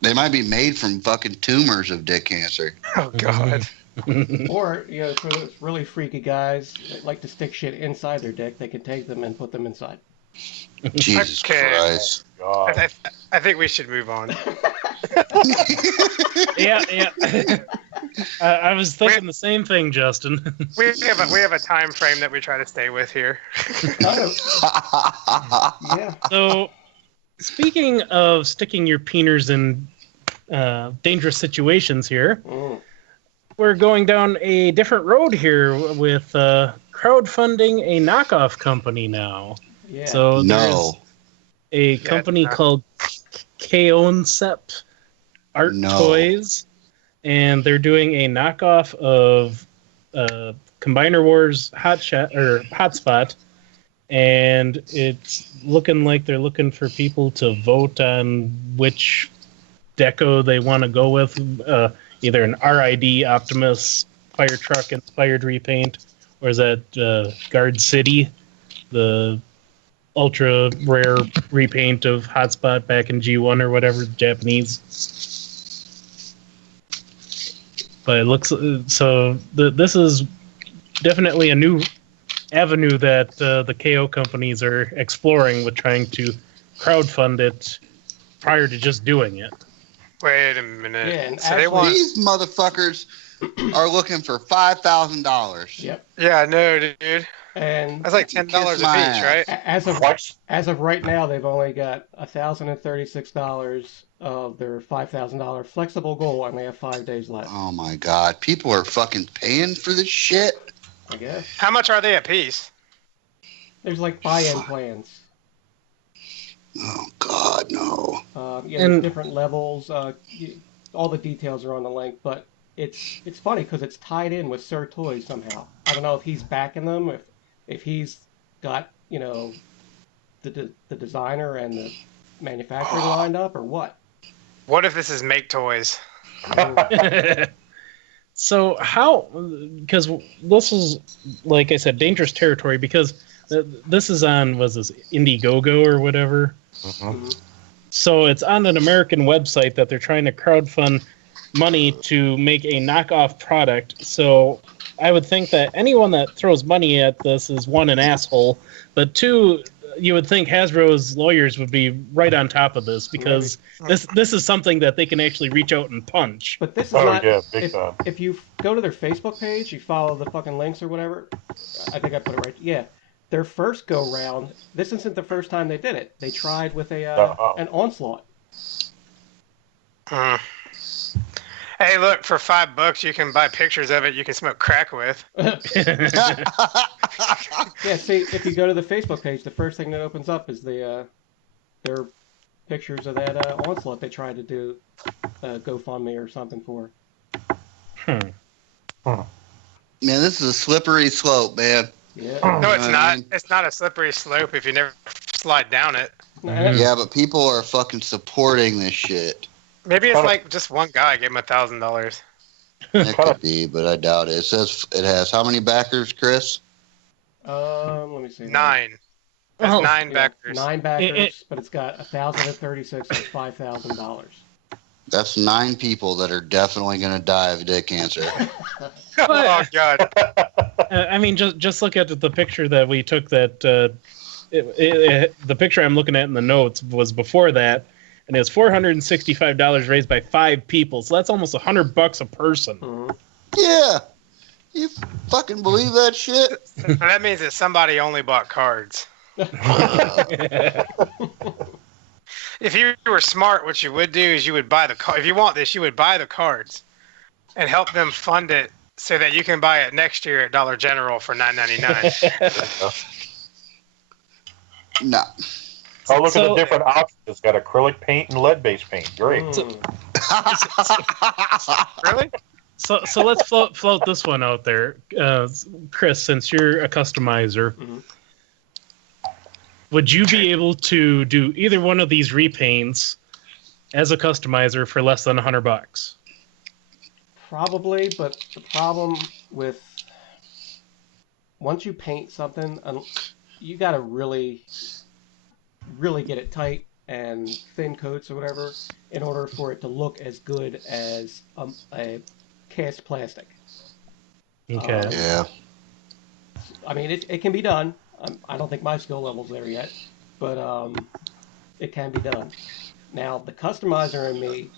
They might be made from fucking tumors of dick cancer. Oh, God. Or, for those really freaky guys that like to stick shit inside their dick, they can take them and put them inside. Jesus Okay. Christ. God. I think we should move on. Yeah. I was thinking the same thing, Justin. We have a time frame that we try to stay with here. Yeah. So, speaking of sticking your peeners in dangerous situations here, we're going down a different road here with crowdfunding a knockoff company now. Yeah. So No. there's a company called Koncept Art Toys, and they're doing a knockoff of Combiner Wars Hotspot, and it's looking like they're looking for people to vote on which deco they want to go with, either an RID Optimus fire truck inspired repaint, or is that Guard City, the ultra rare repaint of Hotspot back in G1 or whatever, Japanese. But it looks so. This is definitely a new avenue that the KO companies are exploring with trying to crowdfund it prior to just doing it. Wait a minute. Yeah, and so actually, they want. These motherfuckers are looking for $5,000. Yep. Yeah, I know, dude. And That's like $10 a Kiss piece, my ass. right? as of right now, they've only got $1,036 of their $5,000 flexible goal, and they have 5 days left. Oh my god, people are fucking paying for this shit. I guess How much are they a piece? there's like buy-in plans. Oh god, no. There's different levels. All the details are on the link, but it's funny because it's tied in with Sir Toys somehow. I don't know if he's backing them, if he's got the designer and the manufacturing lined up, or what. What if this is Make Toys? So how? Because this is, like I said, dangerous territory. Because this is on, was this Indiegogo or whatever? Mm-hmm. So it's on an American website that they're trying to crowdfund money to make a knockoff product. So I would think that anyone that throws money at this is, one, an asshole, but two, you would think Hasbro's lawyers would be right on top of this, because this is something that they can actually reach out and punch. But this is big if, time. if you go to their Facebook page, you follow the fucking links or whatever. I think I put it right. Yeah. Their first go round, this isn't the first time they did it. They tried with an onslaught. Hey, look, for $5 you can buy pictures of it you can smoke crack with. Yeah, see, if you go to the Facebook page, the first thing that opens up is their pictures of that onslaught they tried to do GoFundMe or something for. Man, this is a slippery slope, man. Yeah. No, it's not. It's not a slippery slope if you never slide down it. Yeah, but people are fucking supporting this shit. Maybe it's like just one guy gave him $1,000. It could be, but I doubt it. It says it has how many backers, Chris? Let me see. 9. That's 9 backers. 9 backers, but it's got 1,036 and $5,000. That's 9 people that are definitely going to die of dick cancer. Oh God! I mean, just look at the picture that we took. That the picture I'm looking at in the notes was before that, and it was $465 raised by 5 people. So that's almost $100 a person. Mm-hmm. Yeah, you fucking believe that shit? So that means that somebody only bought cards. If you were smart, what you would do is you would buy the card. If you want this, you would buy the cards and help them fund it so that you can buy it next year at Dollar General for $9.99. No. Oh, look at the different options. It's got acrylic paint and lead-based paint. Great. Really? So let's float this one out there, Chris. Since you're a customizer, would you be able to do either one of these repaints as a customizer for less than $100? Probably, but the problem with once you paint something, you got to really get it tight and thin coats or whatever in order for it to look as good as a cast plastic. Okay. Yeah. I mean, it can be done. I don't think my skill level's there yet, but it can be done. Now, the customizer in me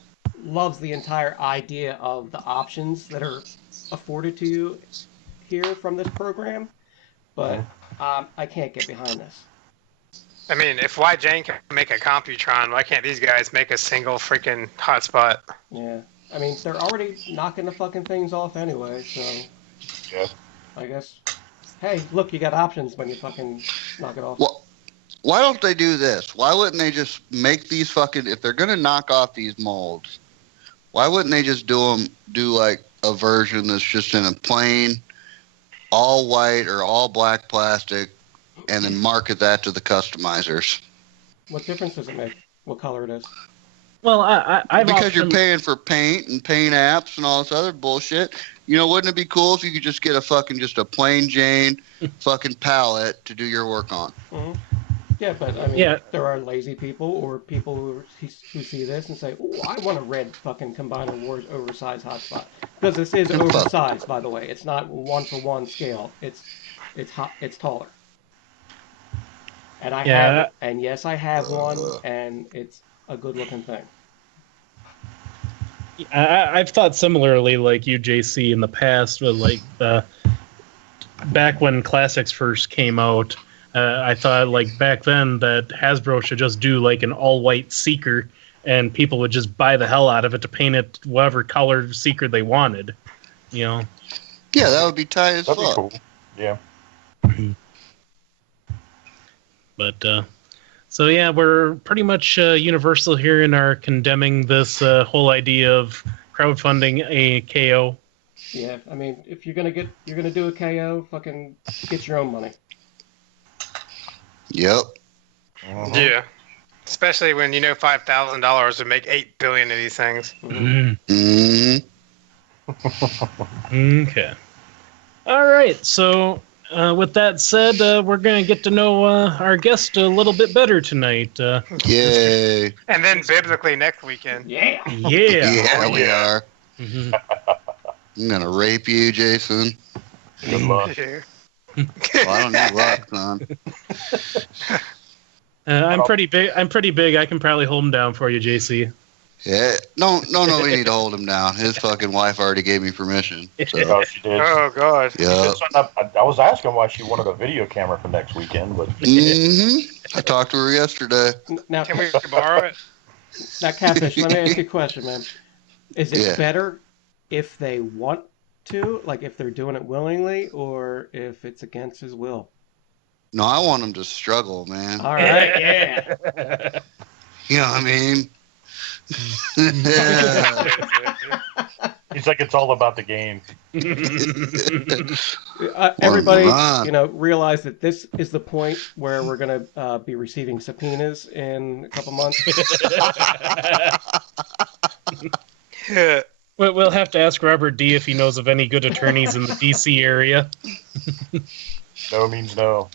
loves the entire idea of the options that are afforded to you here from this program, but I can't get behind this. I mean, if YJ can make a Computron, why can't these guys make a single freaking hotspot? Yeah. I mean, they're already knocking the fucking things off anyway, so... Yeah. I guess... Hey, look, you got options when you fucking knock it off. Well, why don't they do this? Why wouldn't they just make these fucking... If they're going to knock off these molds, why wouldn't they just do like a version that's just in a plain, all white or all black plastic, and then market that to the customizers? What difference does it make what color it is? Well, I've because you're paying for paint and paint apps and all this other bullshit. You know, wouldn't it be cool if you could just get a fucking just a plain Jane fucking palette to do your work on? Mm-hmm. Yeah, but I mean, Yeah. there are lazy people or people who see this and say, "Oh, I want a red fucking Combiner Wars oversized hotspot," because this is oversized, by the way. It's not 1-for-1 scale. It's taller. And I have it, and yes, I have one, and it's a good looking thing. I've thought similarly, like you, JC, in the past, but like back when classics first came out, I thought like back then that Hasbro should just do like an all-white Seeker, and people would just buy the hell out of it to paint it whatever color Seeker they wanted. You know? Yeah, that would be tight as That'd be fuck. cool. Yeah. But so yeah, we're pretty much universal here in our condemning this whole idea of crowdfunding a KO. Yeah, I mean, if you're gonna do a KO, fucking get your own money. Yep. Mhm. Yeah. Especially when you know $5,000 would make $8 billion of these things. Mm-hmm. Okay. All right. So with that said, we're gonna get to know our guest a little bit better tonight. Yay. And then biblically next weekend. Yeah. Yeah. Yeah, we are. Mhm. I'm gonna rape you, Jason. Good luck. Yeah. Well, I don't need luck, son. I'm pretty big. I can probably hold him down for you, JC. Yeah. No, we need to hold him down. His fucking wife already gave me permission. So, Oh, she did. Oh, God. yeah. I was asking why she wanted a video camera for next weekend, but Mm-hmm. I talked to her yesterday. Now, Can we borrow it? now, Catfish, let me ask you a question, man. Is it Yeah. better if they want to, like if they're doing it willingly, or if it's against his will? No, I want him to struggle, man. All right, yeah. You know what I mean? he's like, it's all about the game. Everybody, not. realize that this is the point where we're going to be receiving subpoenas in a couple months. Yeah. We'll have to ask Robert D if he knows of any good attorneys in the DC area. No means no.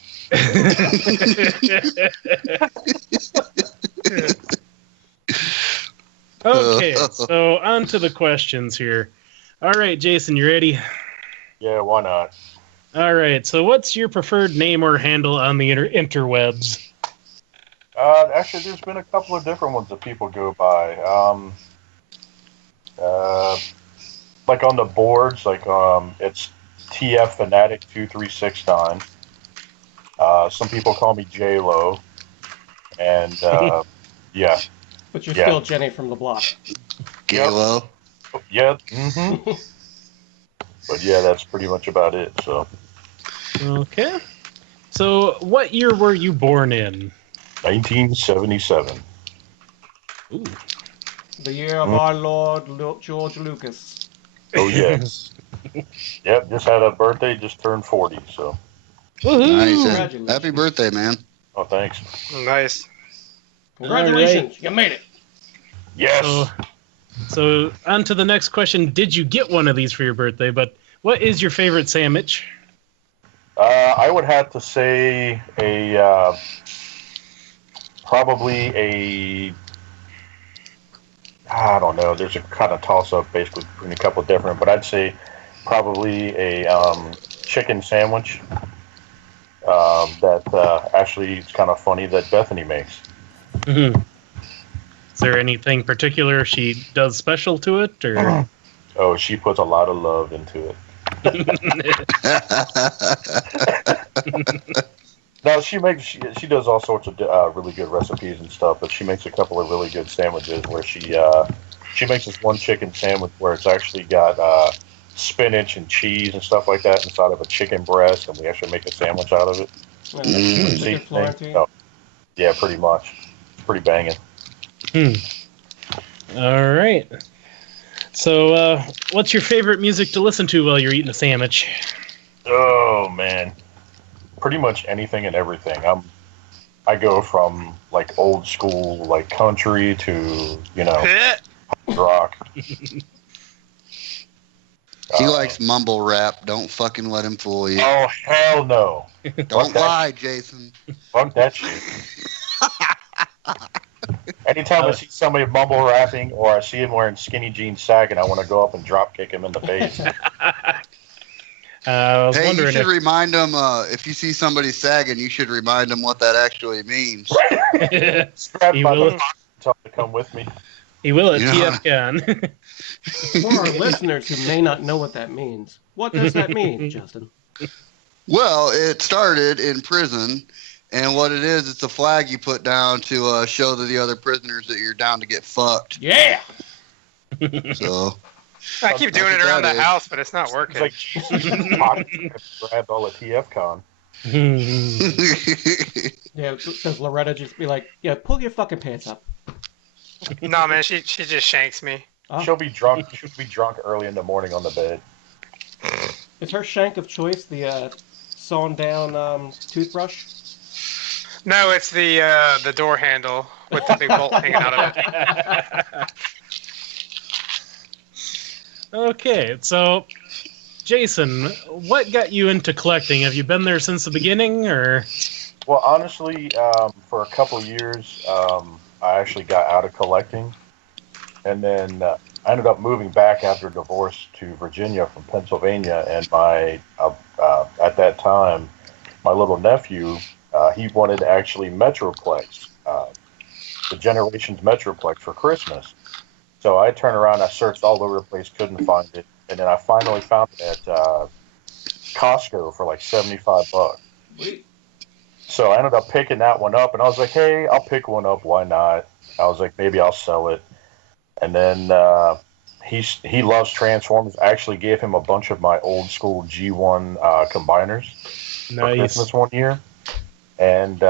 Okay, so on to the questions here. All right, Jason, you ready? Yeah, why not? All right, so what's your preferred name or handle on the interwebs? Actually, there's been a couple of different ones that people go by. Like on the boards, like it's TF Fanatic 2369. Some people call me J-Lo, and yeah, But you're Yeah. still Jenny from the block. Galo. yeah. Mm-hmm. But yeah, that's pretty much about it. So Okay. So what year were you born in? 1977. Ooh. The year of our Lord George Lucas. Oh yes. Yep, just had a birthday, just turned 40. So Woohoo! Nice. Congratulations. Happy birthday, man. oh, thanks. Nice. Congratulations, you made it. Yes. So on to the next question. Did you get one of these for your birthday? But what is your favorite sandwich? I would have to say probably I don't know. There's a kind of toss-up basically between a couple of different, but I'd say probably a chicken sandwich that actually it's kind of funny that Bethany makes. Mm-hmm. Is there anything particular she does special to it, or? Oh, she puts a lot of love into it. No, she does all sorts of really good recipes and stuff, but she makes a couple of really good sandwiches where she makes this one chicken sandwich where it's actually got spinach and cheese and stuff like that inside of a chicken breast, and we actually make a sandwich out of it. Chicken Florentine. Oh, yeah, pretty much. It's pretty banging. All right. So, what's your favorite music to listen to while you're eating a sandwich? Oh man, pretty much anything and everything. I go from like old school like country to rock. He likes mumble rap. Don't fucking let him fool you. Oh, hell no. Don't lie, Jason. Fuck that shit. Anytime I see somebody mumble rapping or I see him wearing skinny jeans sagging, I want to go up and drop kick him in the face. Hey, you should remind them, if you see somebody sagging, you should remind them what that actually means. Grab my butt and tell them to come with me. He will at TFCON. For our listeners who may not know what that means, what does that mean, Justin? Well, it started in prison, and what it is, it's a flag you put down to show to the other prisoners that you're down to get fucked. Yeah! So... I keep doing it around the house, but it's not working. It's like grabbed all the TFCon. Yeah, does Loretta just be like, yeah, pull your fucking pants up? No, man, she just shanks me. Oh. She'll be drunk early in the morning on the bed. Is her shank of choice the sawn down toothbrush? No, it's the door handle with the big bolt hanging out of it. Okay, so Jason, what got you into collecting? Have you been there since the beginning, or? Well, honestly, for a couple years, I actually got out of collecting, and then I ended up moving back after a divorce to Virginia from Pennsylvania. And my at that time, my little nephew, he wanted actually Metroplex, the Generations Metroplex for Christmas. So I turned around, I searched all over the place, couldn't find it, and then I finally found it at Costco for like $75. So I ended up picking that one up, and I was like, hey, I'll pick one up, why not? I was like, maybe I'll sell it. And then he loves Transformers. I actually gave him a bunch of my old school G1 combiners for Christmas one year. And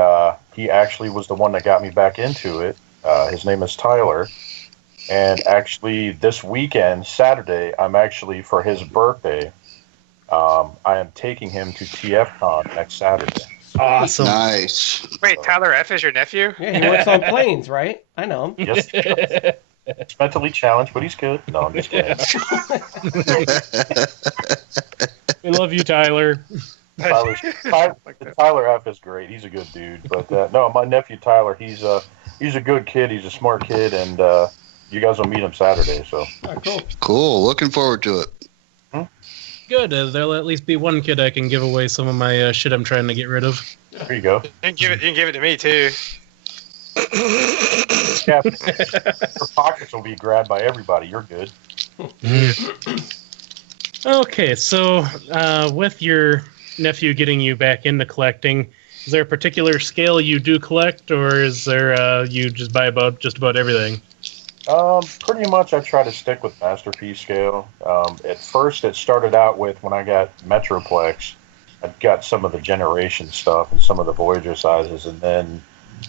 he actually was the one that got me back into it. His name is Tyler. And actually, this weekend, Saturday, I'm actually, for his birthday, I am taking him to TFCon next Saturday. Awesome. Nice. Wait, Tyler F. is your nephew? Yeah, he works on planes, right? I know him. Yes, he's mentally challenged, but he's good. No, I'm just kidding. We love you, Tyler. Tyler F. is great. He's a good dude. But no, my nephew Tyler, he's a good kid. He's a smart kid, and you guys will meet him Saturday. So cool. Cool. Looking forward to it. Good. There'll at least be one kid I can give away some of my shit I'm trying to get rid of. There you go. You can give it to me too. Yeah, your pockets will be grabbed by everybody. You're good. Okay, so with your nephew getting you back into collecting, is there a particular scale you do collect, or is there you just buy just about everything? Pretty much I try to stick with Masterpiece scale. At first it started out with, when I got Metroplex, I got some of the Generation stuff and some of the Voyager sizes, and then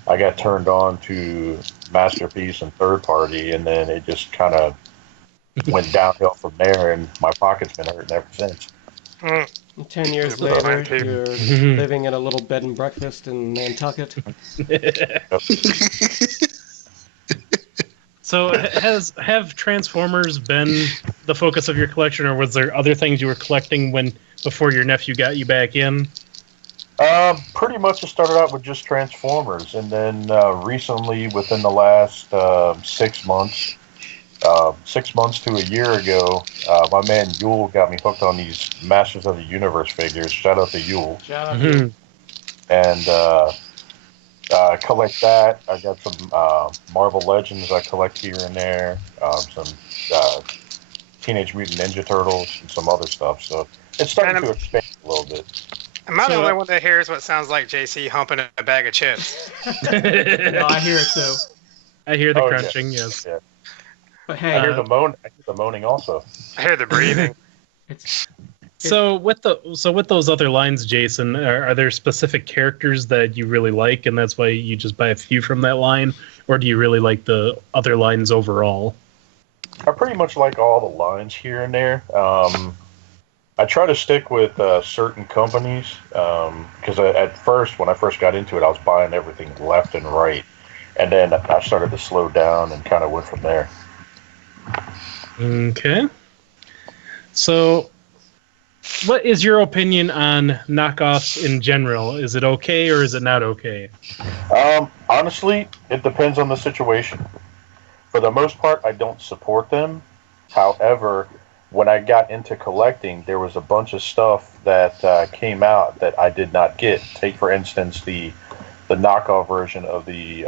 I got turned on to Masterpiece and third party, and then it just kind of went downhill from there, and my pocket's been hurting ever since. 10 years later, you're living in a little bed and breakfast in Nantucket. So have Transformers been the focus of your collection, or was there other things you were collecting before your nephew got you back in? Pretty much it started out with just Transformers, and then recently, within the last 6 months, 6 months to a year ago, my man Yule got me hooked on these Masters of the Universe figures. Shout out to Yule. Shout out to you. And collect that. I got some Marvel Legends I collect here and there, some Teenage Mutant Ninja Turtles, and some other stuff. So it's starting to expand a little bit. Am I the only one that hears what sounds like JC humping a bag of chips? No, I hear it too. I hear the crunching, yes. Yeah. But hey, I hear the moaning also. I hear the breathing. So with those other lines, Jason, are there specific characters that you really like, and that's why you just buy a few from that line, or do you really like the other lines overall? I pretty much like all the lines here and there. I try to stick with certain companies because at first, when I first got into it, I was buying everything left and right, and then I started to slow down and kind of went from there. Okay. So, what is your opinion on knockoffs in general? Is it okay or is it not okay? Honestly, it depends on the situation. For the most part, I don't support them. However, when I got into collecting, there was a bunch of stuff that came out that I did not get. Take, for instance, the knockoff version of the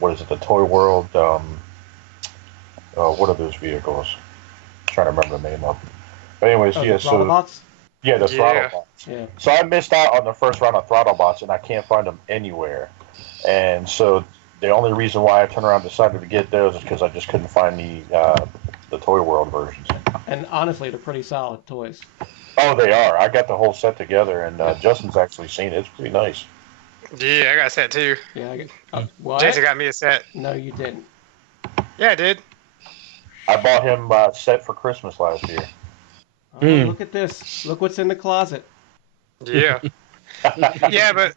what is it? The Toy World. What are those vehicles? I'm trying to remember the name of them. But anyways, yeah. So Bots? yeah, the Yeah. Throttlebots. Yeah. So I missed out on the first round of Throttlebots, and I can't find them anywhere. And so the only reason why I turned around and decided to get those is because I just couldn't find the Toy World versions. And honestly, they're pretty solid toys. Oh, they are. I got the whole set together, and Justin's actually seen it. It's pretty nice. Yeah, I got a set too. Yeah. What? Jason got me a set. No, you didn't. Yeah, I did. I bought him a set for Christmas last year. Oh, look at this. Look what's in the closet. Yeah. Yeah, but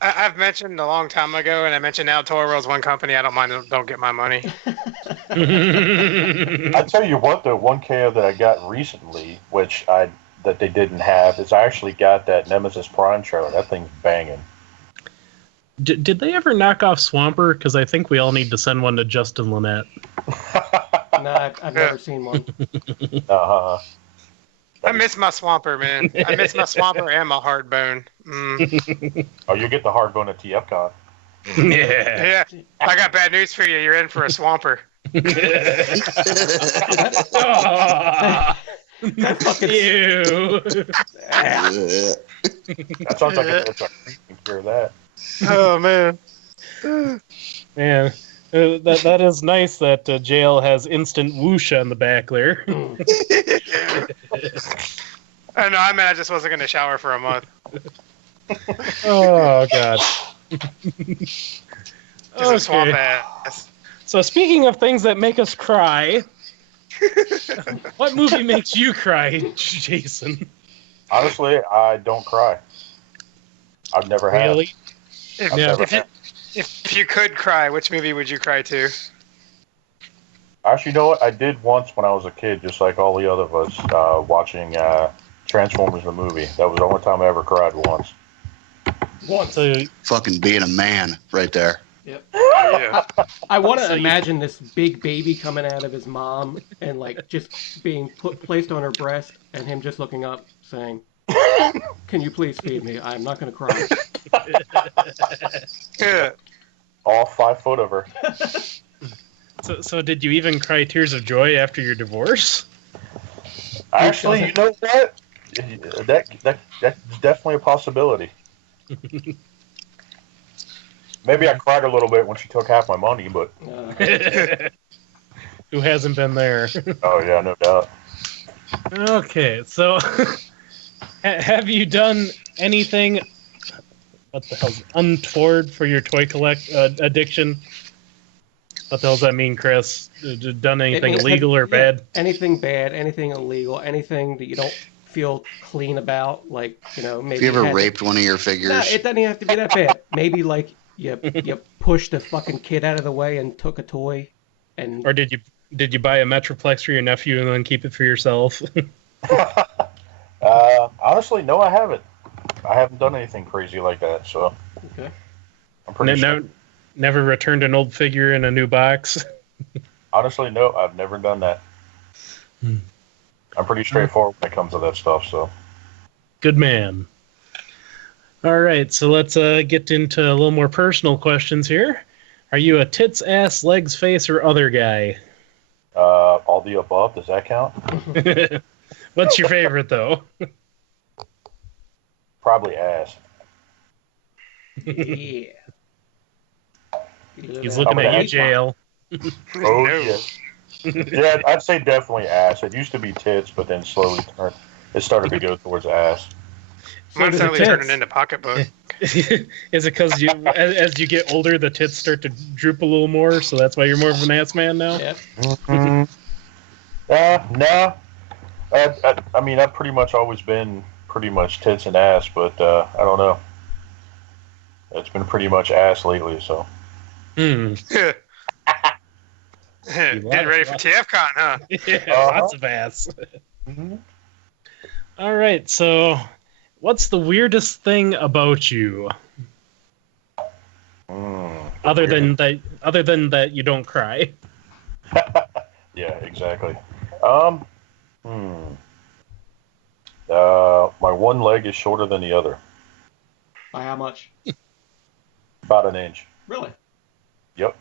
I've mentioned a long time ago, and I mentioned now Toy World's one company. I don't mind. Don't get my money. I tell you what, though, one KO that I got recently, that they didn't have, is I actually got that Nemesis Prime trailer. That thing's banging. Did they ever knock off Swamper? Because I think we all need to send one to Justin Lynette. No, I've never seen one. Uh-huh. I miss my Swamper, man. I miss my Swamper and my Hardbone. Oh, you get the hard bone at TFCON. Yeah. I got bad news for you. You're in for a Swamper. That fucking Ew. That sounds like it's a can cure that. Oh, man. Man, that is nice that jail has instant whoosh on the back there. I know. I mean, I just wasn't going to shower for a month. Oh, God. Just a swamp ass. So speaking of things that make us cry, what movie makes you cry, Jason? Honestly, I don't cry. I've never had. Really? If you could cry, which movie would you cry to? Actually, you know what? I did once when I was a kid, just like all the other of us, watching Transformers the movie. That was the only time I ever cried once. So, Fucking being a man right there. Yep. Yeah. I want to imagine this big baby coming out of his mom and like just being placed on her breast and him just looking up saying, "Can you please feed me? I'm not going to cry." Yeah. All 5 foot of her. so did you even cry tears of joy after your divorce? Actually, you know what? That's definitely a possibility. Maybe I cried a little bit when she took half my money, but Who hasn't been there? oh yeah, no doubt. Okay, so have you done anything? What the hell's untoward for your toy addiction? What the hell does that mean, Chris? Done anything illegal or bad? Anything bad, anything illegal, anything that you don't feel clean about, like, you know, maybe. Have you ever raped one of your figures? No, it doesn't even have to be that bad. Maybe like you pushed a fucking kid out of the way and took a toy, and Or did you buy a Metroplex for your nephew and then keep it for yourself? Honestly, no, I haven't. I haven't done anything crazy like that, so okay. I'm pretty sure. Never returned an old figure in a new box? Honestly, no, I've never done that. I'm pretty straightforward when it comes to that stuff, so. Good man. All right, so let's get into a little more personal questions here. Are you a tits, ass, legs, face, or other guy? All the above, does that count? What's your favorite, though? Probably ass. Yeah. He's looking at you, jail. Oh, No. yeah. Yeah, I'd say definitely ass. It used to be tits, but then slowly it started to go towards ass. Mine's So totally the turning tits. into pocketbook. Is it because as you get older, the tits start to droop a little more, so that's why you're more of an ass man now? Yep. No. I mean, I've pretty much always been pretty much tits and ass, but I don't know. It's been pretty much ass lately, so. Hmm. Getting ready for TFCON, huh? Yeah, lots of ass. Mm-hmm. All right, so what's the weirdest thing about you? Other than that you don't cry. Yeah, exactly. My one leg is shorter than the other. By how much? About an inch. Really? Yep.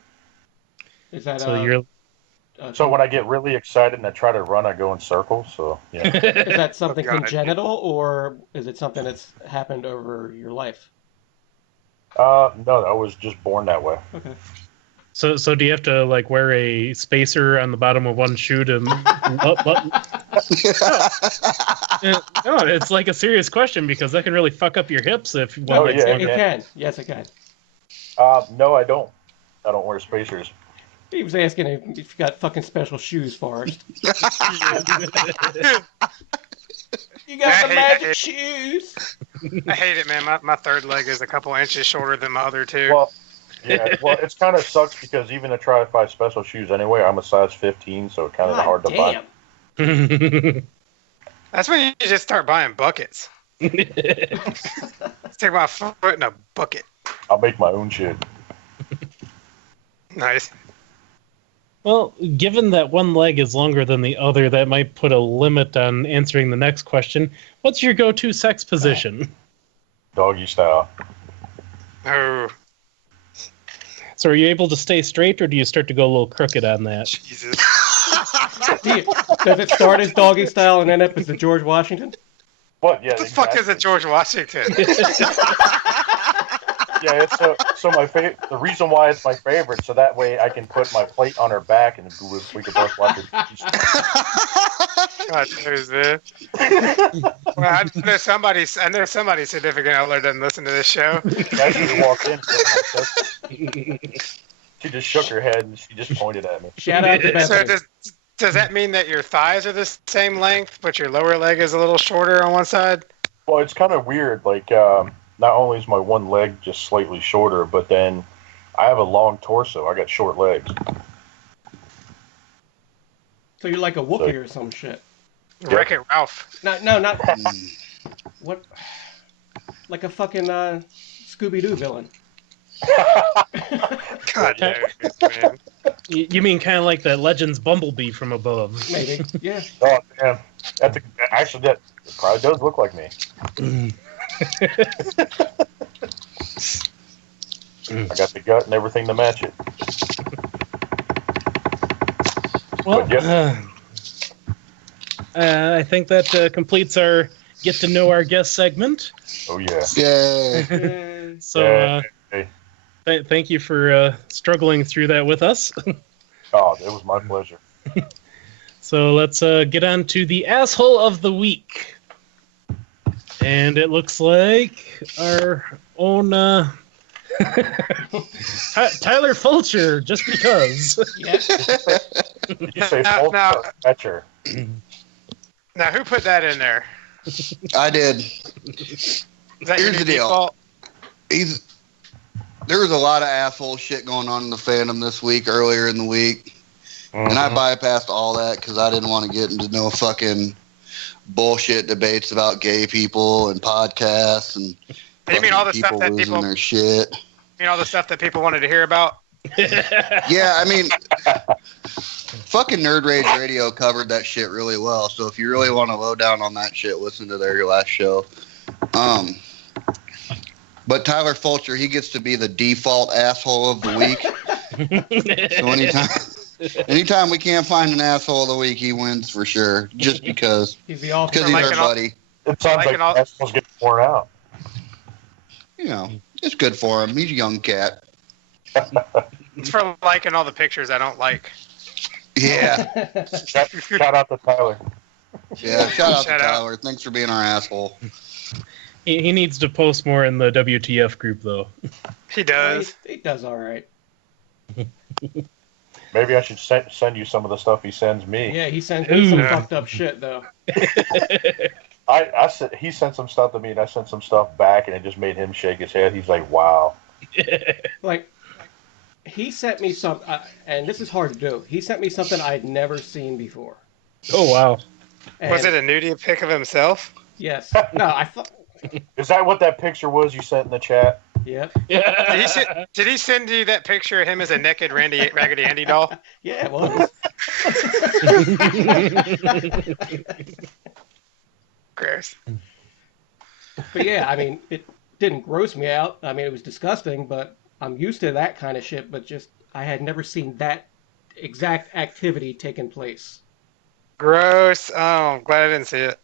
Is that So you're So when I get really excited and I try to run, I go in circles. So yeah. is that something God. congenital, or is it something that's happened over your life? No, I was just born that way. Okay. so do you have to like wear a spacer on the bottom of one shoe to No, it's like a serious question because that can really fuck up your hips if one Oh, leg's yeah, longer. It can. Yes, it can. No, I don't. I don't wear spacers. He was asking if you got fucking special shoes, Forrest. You got the magic shoes. I hate it, man. My third leg is a couple inches shorter than my other two. Well, yeah. Well, it's kind of sucks because even to try to find special shoes anyway, I'm a size 15, so it's kind of hard to buy. That's when you just start buying buckets. Stick my foot in a bucket. I'll make my own shit. Nice. Well, given that one leg is longer than the other, that might put a limit on answering the next question. What's your go-to sex position? Doggy style. Oh, So are you able to stay straight, or do you start to go a little crooked on that? Jesus. Does it start as doggy style and end up as a George Washington? But yeah, What the fuck is a George Washington? Yeah, it's so my the reason why it's my favorite, so that way I can put my plate on her back and we can both watch it. God knows this. Well, I know somebody's significant other doesn't listen to this show. As she walked in, she just shook her head and she just pointed at me. Shout out to So Bethany. does that mean that your thighs are the same length, but your lower leg is a little shorter on one side? Well, it's kind of weird. Like, not only is my one leg just slightly shorter, but then I have a long torso. I got short legs. So you're like a Wookiee or some shit. Wreck-It Ralph. No, not what? Like a fucking Scooby-Doo villain. God knows, man. You mean kind of like the Legends Bumblebee from above? Maybe. Yeah. Oh, damn. Actually, that probably does look like me. I got the gut and everything to match it. Well, But, yep. I think that completes our get to know our guest segment. Oh, yeah. Yay. So Hey. thank you for struggling through that with us. Oh, it was my pleasure. So let's get on to the asshole of the week. And it looks like our own Tyler Fulcher, just because. Yeah. Did you say Now- full now- catcher? Now, who put that in there? I did. Is that your Here's new the deal. default? There was a lot of asshole shit going on in the fandom this week, earlier in the week. And I bypassed all that because I didn't want to get into no fucking bullshit debates about gay people and podcasts and You mean all the stuff people that losing people? their shit. You mean all the stuff that people wanted to hear about? Yeah, I mean, fucking Nerd Rage Radio covered that shit really well. So if you really want to low down on that shit, listen to their last show. But Tyler Fulcher, he gets to be the default asshole of the week. So anytime we can't find an asshole of the week, he wins for sure. Just because He's the all he's our liking all- buddy. It sounds like all- assholes getting worn out. You know, it's good for him. He's a young cat. It's for liking all the pictures I don't like. Yeah. Shout out to Tyler. Yeah. Shout out Shout to out. Tyler. Thanks for being our asshole. He needs to post more in the WTF group, though. He does. He does all right. Maybe I should send you some of the stuff he sends me. Yeah, he sends me some Ooh. fucked up shit though. I said he sent some stuff to me, and I sent some stuff back, and it just made him shake his head. He's like, "Wow." Like He sent me some, and this is hard to do. He sent me something I'd never seen before. Oh wow. And Was it a nudie pic of himself? Yes. No, I thought. Is that what that picture was you sent in the chat? Yep. Did he send you that picture of him as a naked Raggedy Andy doll? Yeah, it was. Gross. But yeah, I mean, it didn't gross me out. I mean, it was disgusting, but I'm used to that kind of shit. But just, I had never seen that exact activity taking place. Gross. Oh, I'm glad I didn't see it.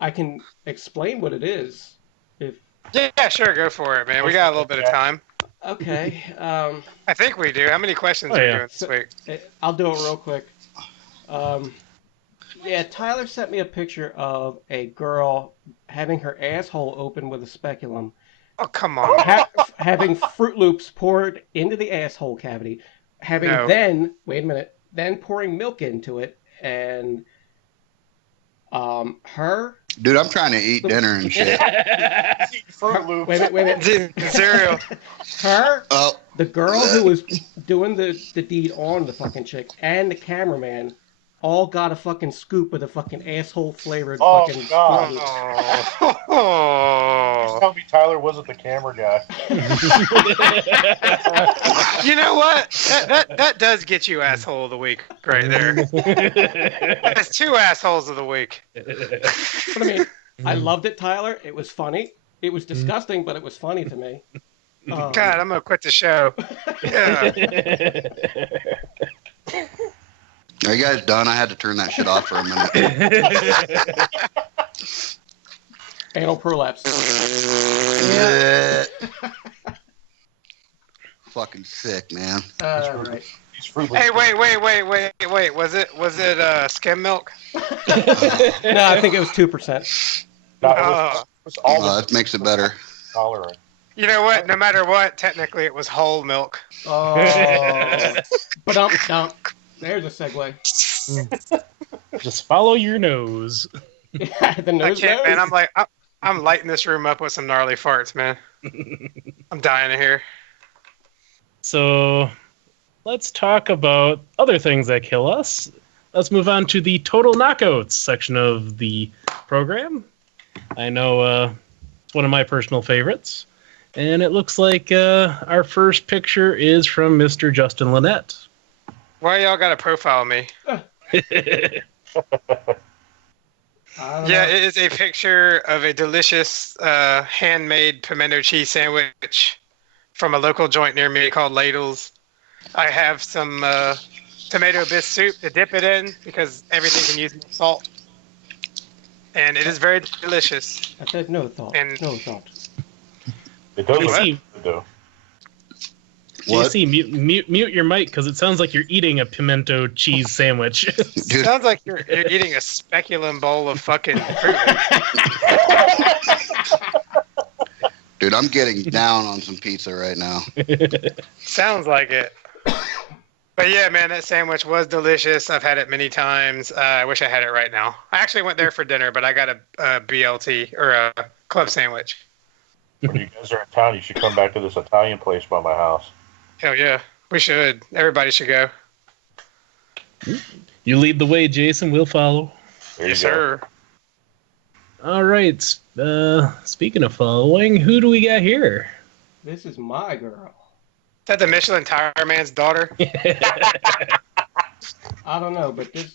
I can explain what it is. If Yeah, sure, go for it, man. We got a little bit of time. okay, I think we do. How many questions Oh, are we yeah. doing this week? I'll do it real quick. Yeah, Tyler sent me a picture of a girl having her asshole open with a speculum, Oh, come on. having Fruit Loops poured into the asshole cavity, No. then pouring milk into it, and her. Dude, I'm trying to eat dinner and shit. Fruit Loops. Wait a minute. Cereal. Her, Oh, the girl who was doing the deed on the fucking chick, and the cameraman all got a fucking scoop of the fucking asshole flavored Oh, fucking God. Fruit Loops. Oh. Tell me Tyler wasn't the camera guy. You know what? That does get you asshole of the week right there. That's 2 assholes of the week. But I mean, I loved it, Tyler. It was funny. It was disgusting, but it was funny to me. God, I'm gonna quit the show. Yeah. are you guys done? I had to turn that shit off for a minute. Anal prolapse. Fucking sick, man. Right. These Fruit Loops. Hey, wait. Was it skim milk? No, I think it was 2%. No, it Oh. was all That makes it better. tolerant. You know what? No matter what, technically it was whole milk. Oh. But there's a segue. Just follow your nose. The I nose can't, man. knows. I'm lighting this room up with some gnarly farts, man. I'm dying in here. So let's talk about other things that kill us. Let's move on to the total knockouts section of the program. I know it's one of my personal favorites. And it looks like our first picture is from Mr. Justin Lynette. Why y'all gotta profile me? I don't Yeah, know. it is a picture of a delicious handmade pimento cheese sandwich from a local joint near me called Ladles. I have some tomato bisque soup to dip it in because everything can use salt. And it is very delicious. I said no thought. And- No thought. It does JC, what it do. What? JC, mute your mic because it sounds like you're eating a pimento cheese sandwich. Dude, Sounds like you're eating a speculum bowl of fucking fruit. dude, I'm getting down on some pizza right now. Sounds like it. But yeah, man, that sandwich was delicious. I've had it many times. I wish I had it right now. I actually went there for dinner, but I got a BLT or a club sandwich. When you guys are in town, you should come back to this Italian place by my house. Hell yeah, we should. Everybody should go. You lead the way, Jason. We'll follow. There Yes, you go. sir. All right. Speaking of following, who do we got here? This is my girl. Is that the Michelin Tire Man's daughter? I don't know, but this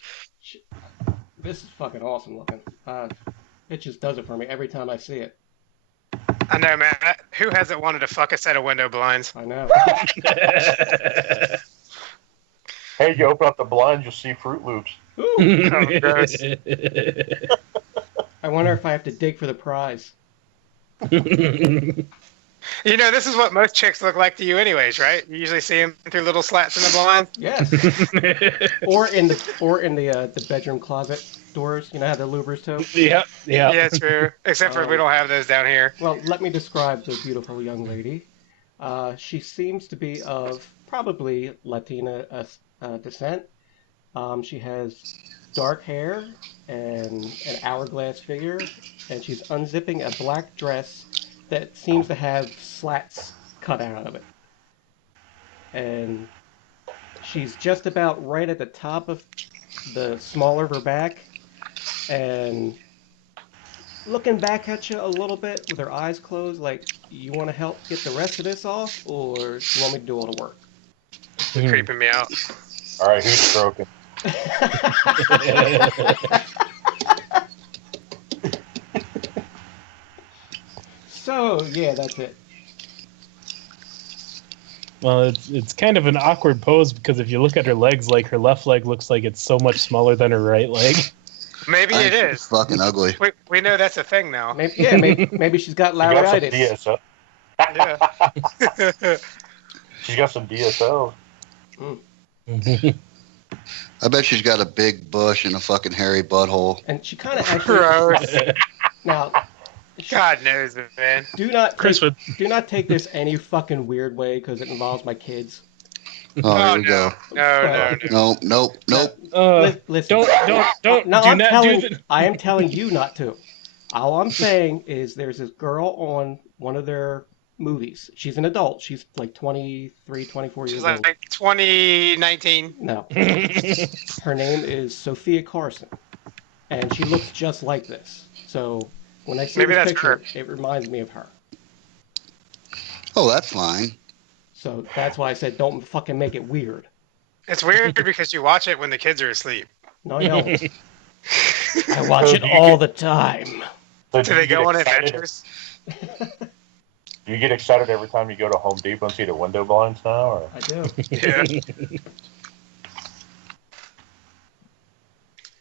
is fucking awesome looking. It just does it for me every time I see it. I know, man. Who hasn't wanted to fuck a set of window blinds? I know. Hey, you open up the blinds, you'll see Fruit Loops. Ooh, Oh, gross. I wonder if I have to dig for the prize. You know, this is what most chicks look like to you, anyways, right? You usually see them through little slats in the blind. Yes. or in the bedroom closet doors. You know how the louvers too. Yeah. Yeah, true. Except for we don't have those down here. Well, let me describe the beautiful young lady. She seems to be of probably Latina descent. She has dark hair and an hourglass figure, and she's unzipping a black dress that seems to have slats cut out of it. and she's just about right at the top of the small of her back, and looking back at you a little bit with her eyes closed, like, you want to help get the rest of this off, or you want me to do all the work? You're creeping me out. All right, who's stroking? So, yeah, that's it. Well, it's kind of an awkward pose because if you look at her legs, like her left leg looks like it's so much smaller than her right leg. Maybe it is. Fucking ugly. We know that's a thing now. Maybe she's got laryngitis. Yeah. Yeah. She's got some DSL. I bet she's got a big bush and a fucking hairy butthole. And she kind of actually... Gross. Now... God knows it, man. Do not take this any fucking weird way because it involves my kids. Oh, here we go. No. Nope. Listen. Don't. No, Do I am telling you not to. All I'm saying is there's this girl on one of their movies. She's an adult. She's like 23, 24 years old. She's like 2019. No. Her name is Sophia Carson. And she looks just like this. So... when I see this picture, it reminds me of her. Oh, that's fine. So that's why I said don't fucking make it weird. It's weird because you watch it when the kids are asleep. No, I don't. I watch it all the time. So Do they go on adventures? Do you get excited every time you go to Home Depot and see the window blinds now? Or? I do. Yeah.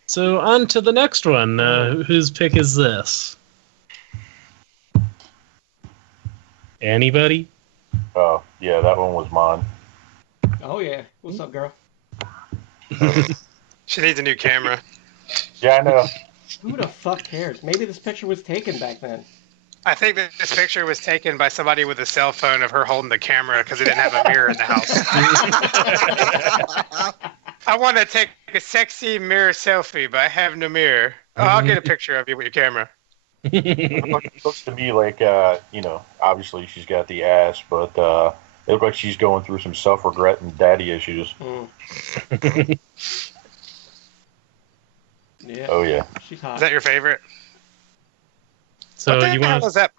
So on to the next one. Whose pick is this? Anybody? Oh, yeah, that one was mine. Oh, yeah. What's up, girl? She needs a new camera. Yeah, I know. Who the fuck cares? Maybe this picture was taken back then. I think that this picture was taken by somebody with a cell phone of her holding the camera because it didn't have a mirror in the house. I want to take a sexy mirror selfie, but I have no mirror. Oh, I'll get a picture of you with your camera. It looks to me like, obviously she's got the ass, but it looks like she's going through some self-regret and daddy issues. Yeah. Oh, yeah. She's hot. Is that your favorite? So what the you hell want? was that?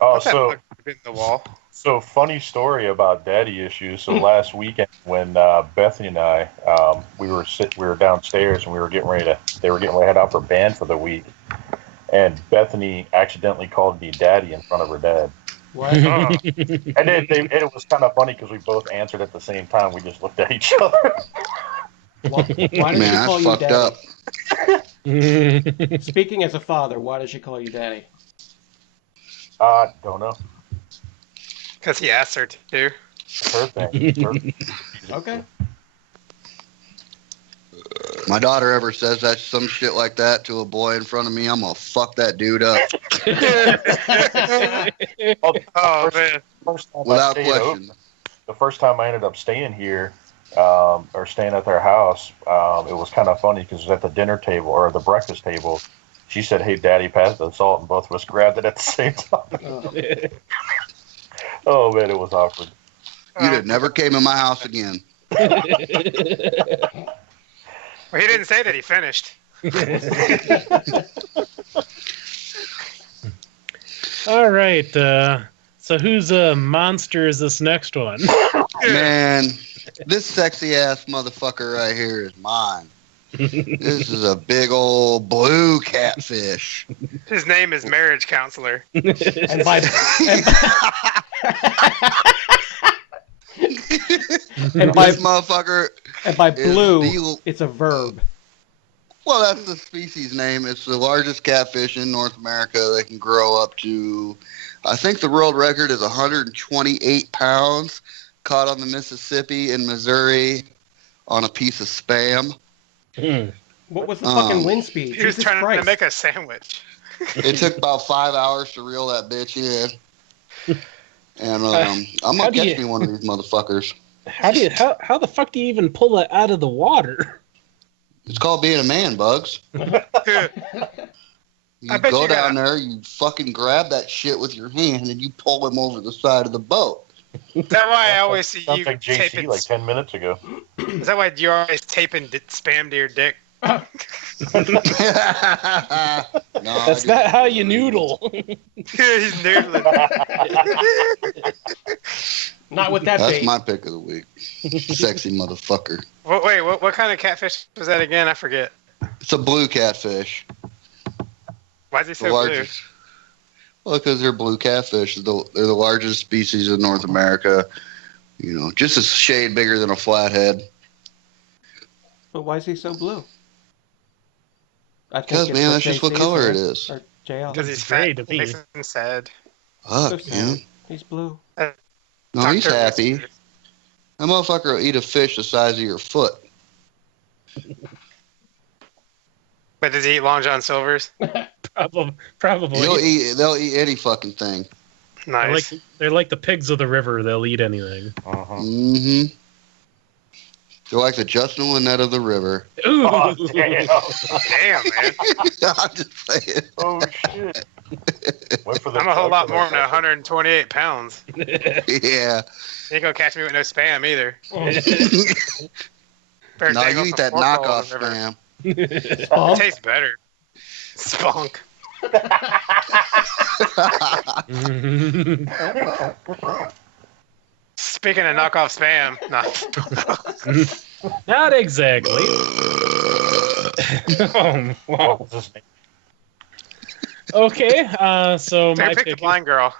Oh, What's that so book in the wall? So funny story about daddy issues. So last weekend when Bethany and I, we were downstairs and they were getting ready to head out for band for the week. And Bethany accidentally called me daddy in front of her dad. What? And it was kind of funny because we both answered at the same time. We just looked at each other. Why did she call you daddy? Up. Speaking as a father, why does she call you daddy? Don't know. Because he asked her to. Her thing. Okay. My daughter ever says that some shit like that to a boy in front of me, I'm gonna fuck that dude up. Oh, man. Without question. The first time I ended up staying here, or staying at their house, it was kind of funny because it was at the dinner table or the breakfast table. She said, "Hey, Daddy, pass the salt," and both of us grabbed it at the same time. Oh man, it was awkward. You'd have never came in my house again. Well, he didn't say that he finished. All right. So whose monster is this next one? Man, this sexy ass motherfucker right here is mine. This is a big old blue catfish. His name is Marriage Counselor. And by This motherfucker. And by blue, it's a verb. Well, that's the species name. It's the largest catfish in North America. They can grow up to, I think the world record is 128 pounds, caught on the Mississippi and Missouri on a piece of Spam. What was the fucking wind speed? He was trying to make a sandwich. It took about 5 hours to reel that bitch in. And I'm going to catch me one of these motherfuckers. How the fuck do you even pull that out of the water? It's called being a man, Bugs. You go down there, you fucking grab that shit with your hand, and you pull him over the side of the boat. Is that why I always see Sounds you like JC taping? like 10 minutes ago. Is that why you're always taping spam to your dick? No, That's not how you noodle. He's noodling. Not with that That's bait. my pick of the week. Sexy motherfucker. Wait, what kind of catfish was that again? I forget. It's a blue catfish. Why is he The so blue? largest. Well, because they're blue catfish. They're the largest species in North America. You know, just a shade bigger than a flathead. But why is he so blue? Because, man, that's just what color it is. Or JL. Because he's Gray fat. to me. Makes him sad. Fuck, So sad. man. He's blue. No, he's Doctor- happy. That motherfucker will eat a fish the size of your foot. But does he eat Long John Silver's? Probably. They'll eat any fucking thing. Nice. They're like the pigs of the river. They'll eat anything. Mm-hmm. They're like the Justin Lynette of the river. Ooh. Oh, damn. Damn, man. I'm just saying. Oh, shit. Went for the I'm a whole lot chocolate more than message. 128 pounds. Yeah. You ain't gonna catch me with no spam either. Better No, dangle you eat some that fork all knockoff over the river. spam. It tastes better. Spunk. Speaking of knockoff spam, no. Not exactly. Oh, What wow. was his name? Okay, so I picked the blind girl.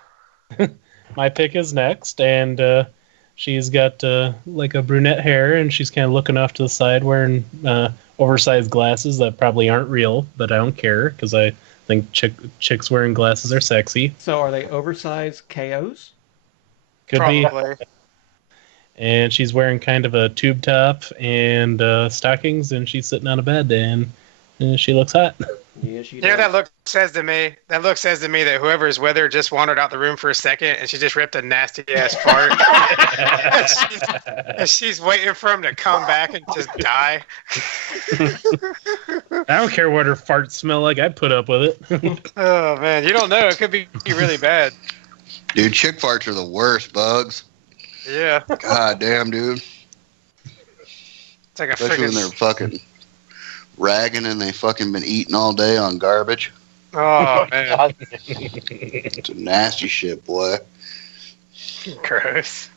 my pick is next, and she's got like a brunette hair, and she's kind of looking off to the side, wearing oversized glasses that probably aren't real, but I don't care because I think chicks wearing glasses are sexy. So are they oversized KOs? Could be. Probably. And she's wearing kind of a tube top and stockings, and she's sitting on a bed, and she looks hot. Yeah, she You know what that look says to me? That look says to me that whoever's with her just wandered out the room for a second and she just ripped a nasty ass fart. and she's waiting for him to come back and just die. I don't care what her farts smell like. I'd put up with it. Oh man, you don't know. It could be really bad. Dude, chick farts are the worst, Bugs. Yeah, God damn, dude. it's like a Especially when they're freaking. fucking ragging and they fucking been eating all day on garbage. Oh man, It's a nasty shit, boy. gross.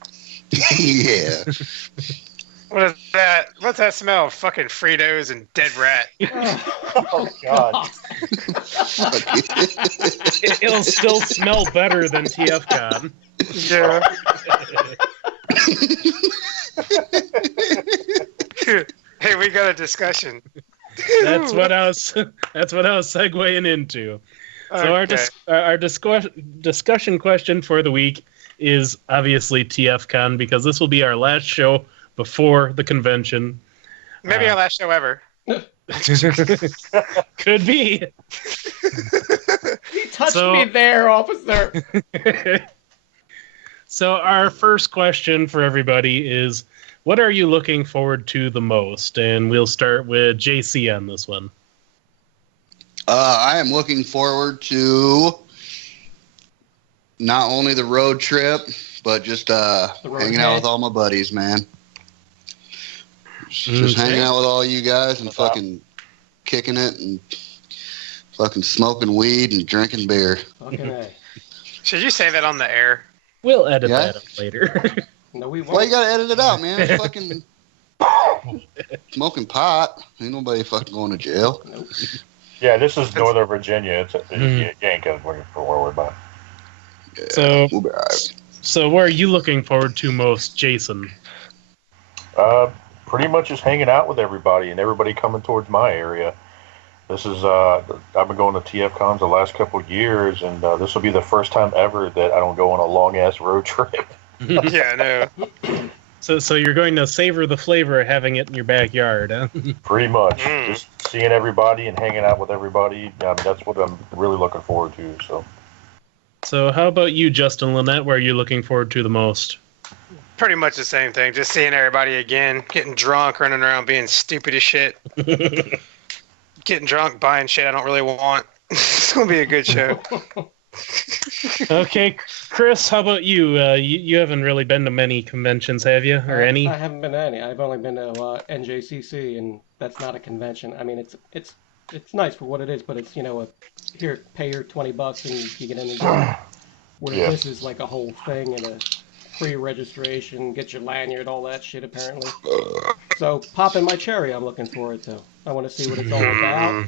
Yeah. What is that? What's that smell? Fucking Fritos and dead rat. Oh, God. It'll still smell better than TFCON. Yeah. Hey, we got a discussion. That's what I was segueing into. So Okay. our discussion question for the week is obviously TFCon, because this will be our last show before the convention. Maybe our last show ever. Could be. He touched So- me there, officer. So our first question for everybody is, what are you looking forward to the most? And we'll start with JC on this one. I am looking forward to not only the road trip, but just road hanging out head. with all my buddies, man. Just Okay. hanging out with all you guys and fucking kicking it and fucking smoking weed and drinking beer. Fucking A. Should you say that on the air? We'll edit Yeah. that up later. No, we Why you won't. gotta edit it out, man? It's fucking smoking pot. Ain't nobody fucking going to jail. Nope. Yeah, this is Northern Virginia. It's Mhm. you ain't got to worry about. Yeah, So- we'll be all right. So what are you looking forward to most, Jason? Pretty much just hanging out with everybody and everybody coming towards my area. This is I've been going to TFCons the last couple of years, and this will be the first time ever that I don't go on a long ass road trip. Yeah, I know. So you're going to savor the flavor of having it in your backyard, huh? Pretty much, Mm. just seeing everybody and hanging out with everybody. That's what I'm really looking forward to. So So how about you, Justin Lynette? Where are you looking forward to the most? Pretty much the same thing. Just seeing everybody again, getting drunk, running around being stupid as shit, getting drunk, buying shit I don't really want. It's gonna be a good show. Okay, Chris, how about you? You haven't really been to many conventions, have you, or any? I haven't been to any. I've only been to NJCC, and that's not a convention. I mean, it's nice for what it is, but it's here, pay your $20 and you get in the door. Where Yeah. this is like a whole thing and a pre-registration, get your lanyard, all that shit apparently. So popping my cherry, I'm looking forward to. I want to see what it's all about.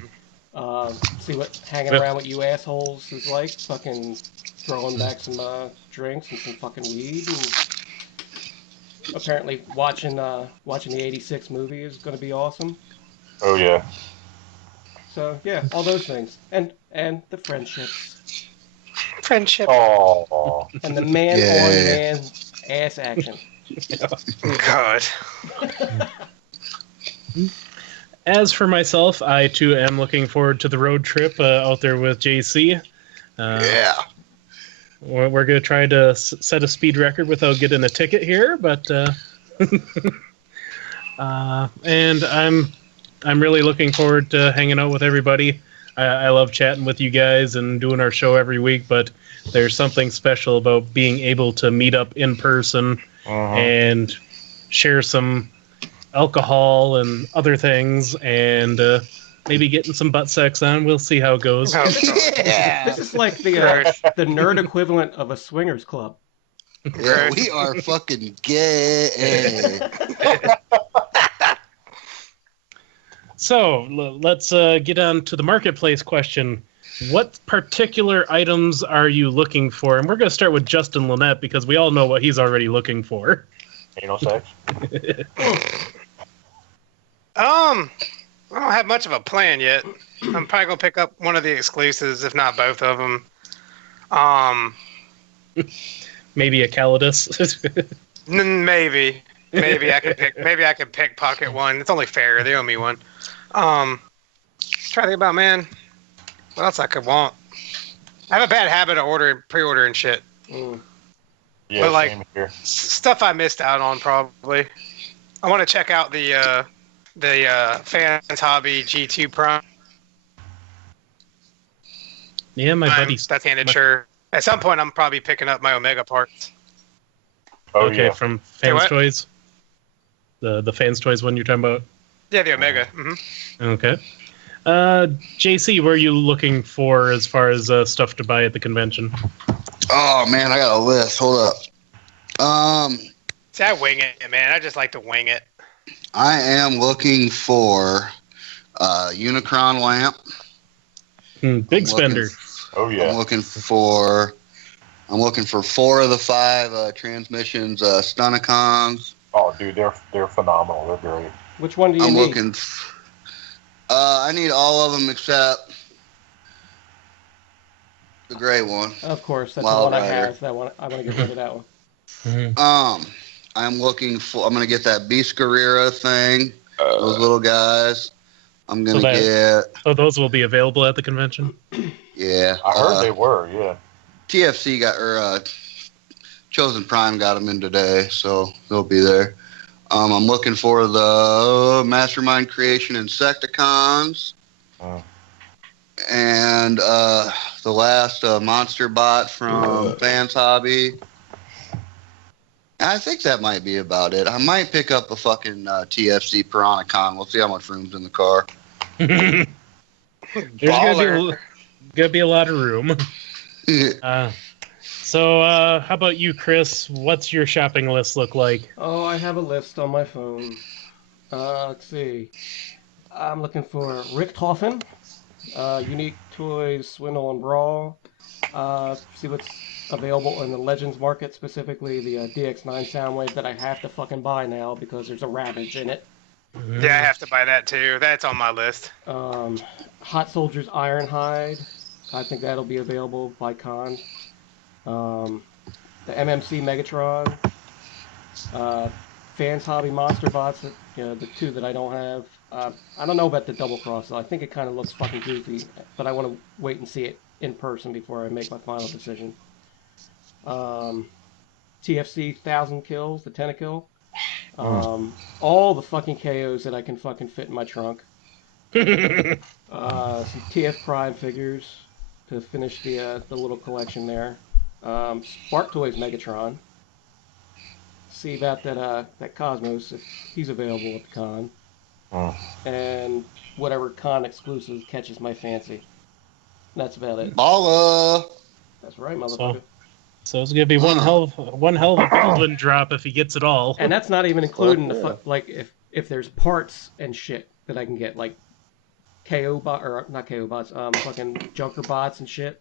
See what hanging around with you assholes is like. Fucking throwing back some drinks and some fucking weed. And apparently watching the '86 movie is going to be awesome. Oh yeah. So yeah, all those things, and the friendships, Friendship. Oh. and the man-on-man ass action. God. As for myself, I too am looking forward to the road trip out there with JC. Yeah. We're going to try to set a speed record without getting a ticket here, but and I'm really looking forward to hanging out with everybody. I love chatting with you guys and doing our show every week, but there's something special about being able to meet up in person and share some alcohol and other things, and maybe getting some butt sex on. We'll see how it goes. Yeah. This is like the nerd equivalent of a swingers club. Yeah, we are fucking gay. So let's get on to the marketplace question. What particular items are you looking for? And we're going to start with Justin Lynette because we all know what he's already looking for. Anal sex. I don't have much of a plan yet. I'm probably gonna pick up one of the exclusives, if not both of them. Maybe a Calidus. Maybe I could pick. Maybe I could pickpocket one. It's only fair. They owe me one. Try to think about, man. What else I could want? I have a bad habit of pre-ordering shit. Mm. Yeah, But, like, same here. Stuff I missed out on probably. I want to check out the Fans Hobby G2 Prime. Yeah, my buddy's. That's handed sure. At some point, I'm probably picking up my Omega parts. Oh Okay, yeah. from Hey, Fans what? Toys. The Fans Toys one you're talking about. Yeah, the Omega. Okay. JC, where are you looking for as far as stuff to buy at the convention? Oh man, I got a list. Hold up. See, I wing it, man. I just like to wing it. I am looking for a Unicron lamp. Big spender. Oh yeah. I'm looking for 4 of the 5 transmissions, Stunticons. Oh dude, they're phenomenal. They're great. Which one do you I'm need? looking. I need all of them except the gray one. Of course, that's Wild the one I Rider. have. That one I want to get rid of that one. I'm gonna get that Beast Guerrera thing. Those little guys. I'm gonna get. Oh, those will be available at the convention? Yeah. I heard they were. Yeah. TFC Chosen Prime got them in today, so they'll be there. I'm looking for the Mastermind Creation Insecticons. And the last Monster Bot from Fans Hobby. I think that might be about it. I might pick up a fucking TFC Piranhacon. We'll see how much room's in the car. There's gonna be a lot of room. So how about you, Chris? What's your shopping list look like? Oh, I have a list on my phone. Let's see. I'm looking for Rick Toffin, Unique Toys, Swindle and Brawl. See what's available in the Legends market, specifically the DX9 Soundwave that I have to fucking buy now because there's a Ravage in it. Yeah, I have to buy that too. That's on my list. Hot Soldiers Ironhide. I think that'll be available by con. The MMC Megatron. Fans Hobby Monster Bots, the 2 that I don't have. I don't know about the Double Cross, though. I think it kind of looks fucking goofy, but I want to wait and see it in person before I make my final decision. TFC 1000 Kills, the Tentakill. All the fucking KOs that I can fucking fit in my trunk. Some TF Prime figures, to finish the little collection there. Spark Toys Megatron. See about that Cosmos if he's available at the con. And whatever con exclusive catches my fancy. That's about it. Balla. That's right, motherfucker. So it's gonna be one hell of a Baldwin drop if he gets it all. And that's not even including like if there's parts and shit that I can get, like KO bot or not KO bots, fucking Junker bots and shit.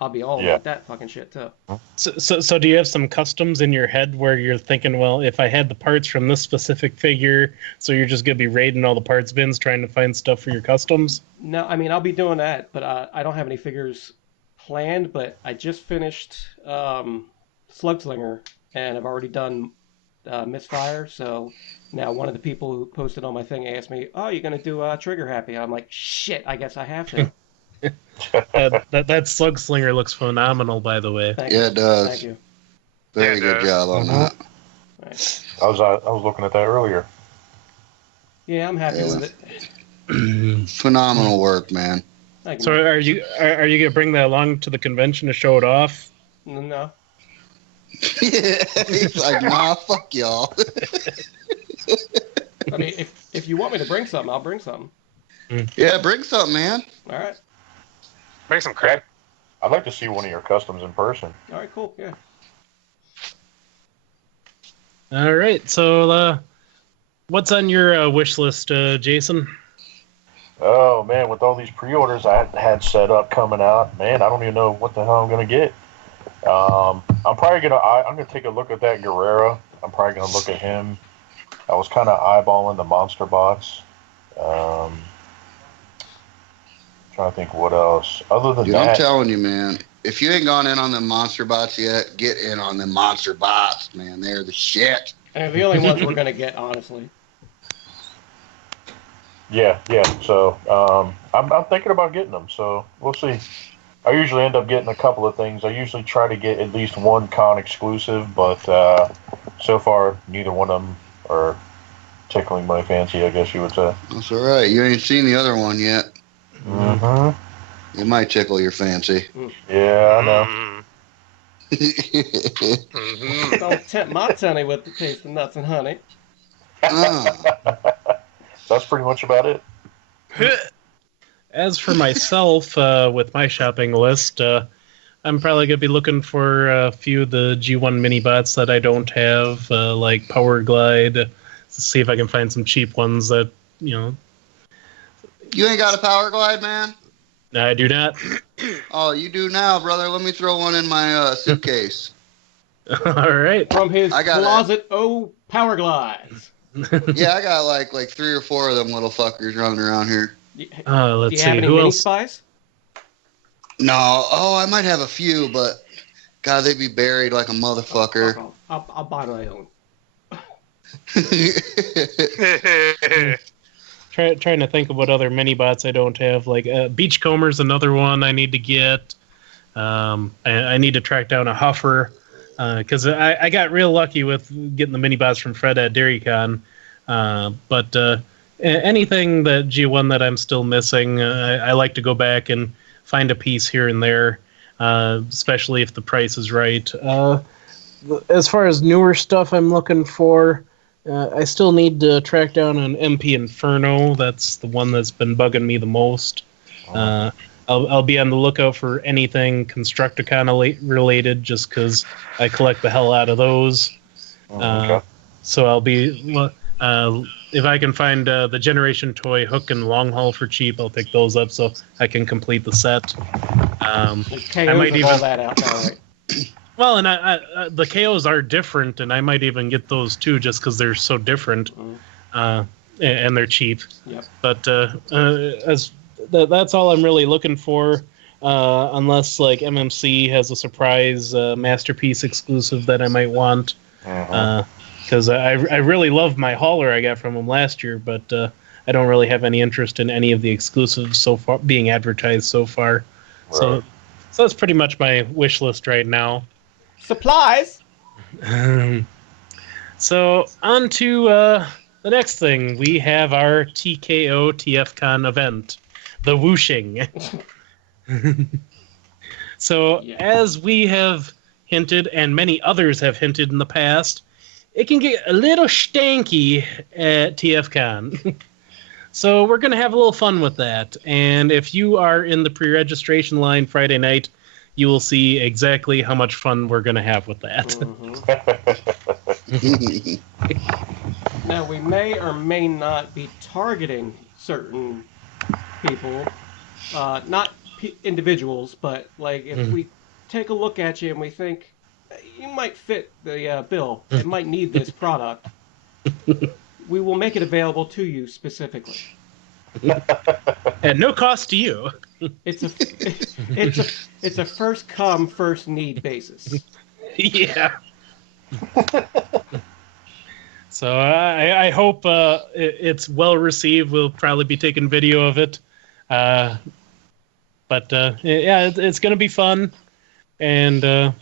I'll be all about that fucking shit too. So do you have some customs in your head where you're thinking, well, if I had the parts from this specific figure, so you're just gonna be raiding all the parts bins trying to find stuff for your customs? No, I mean I'll be doing that, but I don't have any figures planned. But I just finished Slugslinger, and I've already done Misfire. So now one of the people who posted on my thing asked me, "Oh, you're gonna do Trigger Happy?" I'm like, "Shit, I guess I have to." that Slugslinger looks phenomenal, by the way. Thank you. It does. Thank you. Very good job on that. Right. I was looking at that earlier. Yeah, I'm happy with it. Phenomenal work, man. So are you gonna bring that along to the convention to show it off? No. He's like, nah, fuck y'all. I mean, if you want me to bring something, I'll bring something. Yeah, bring something, man. All right. Bring some crap. I'd like to see one of your customs in person. All right, cool. Yeah. All right. So, what's on your wish list, Jason? Oh man, with all these pre-orders I had set up coming out, man, I don't even know what the hell I'm gonna get. I'm gonna take a look at that Guerrero. I'm probably gonna look at him. I was kind of eyeballing the monster box. Trying to think what else. Other than that, I'm telling you, man. If you ain't gone in on the monster bots yet, get in on the monster bots, man. They're the shit. And the only ones we're gonna get, honestly. Yeah. So I'm thinking about getting them. So we'll see. I usually end up getting a couple of things. I usually try to get at least one con exclusive, but so far neither one of them are tickling my fancy, I guess you would say. That's all right. You ain't seen the other one yet. Mm-hmm. It might tickle your fancy. Yeah, I know. Don't tempt my tummy with the taste of nuts and honey. That's pretty much about it. As for myself, with my shopping list, I'm probably going to be looking for a few of the G1 mini bots that I don't have, like Power Glide, to see if I can find some cheap ones that, You ain't got a Power Glide, man? I do not. Oh, you do now, brother. Let me throw one in my suitcase. All right. From his closet, Power Glides. Yeah, I got like 3 or 4 of them little fuckers running around here. Let's do you see. have any Who mini else? spies? No. Oh, I might have a few, but God, they'd be buried like a motherfucker. I'll buy my own. Trying to think of what other mini bots I don't have. Like Beachcomber's another one I need to get. I need to track down a Huffer because I got real lucky with getting the mini bots from Fred at DairyCon. But anything that G1 that I'm still missing, I like to go back and find a piece here and there, especially if the price is right. As far as newer stuff I'm looking for, I still need to track down an MP Inferno. That's the one that's been bugging me the most. I'll be on the lookout for anything Constructicon related, just because I collect the hell out of those. Okay. So I'll be if I can find the Generation Toy Hook and Long Haul for cheap, I'll pick those up so I can complete the set. I might even all that out now, right? Well, and the KOs are different, and I might even get those too, just because they're so different, and they're cheap. Yep. But that's all I'm really looking for, unless like MMC has a surprise masterpiece exclusive that I might want. Because I really love my hauler I got from them last year, but I don't really have any interest in any of the exclusives so far being advertised so far. Right. So that's pretty much my wish list right now. Supplies. So on to the next thing. We have our TKO TFCon event, the Whooshing. So, Yeah. as we have hinted, and many others have hinted in the past, it can get a little stanky at TFCon. So, we're going to have a little fun with that. And if you are in the pre-registration line Friday night, you will see exactly how much fun we're going to have with that. Now, we may or may not be targeting certain people, not individuals, but like if we take a look at you and we think you might fit the bill and might need this product, we will make it available to you specifically. At no cost to you. It's a first come, first need basis. Yeah. So I hope it's well received. We'll probably be taking video of it. But yeah, it's going to be fun. And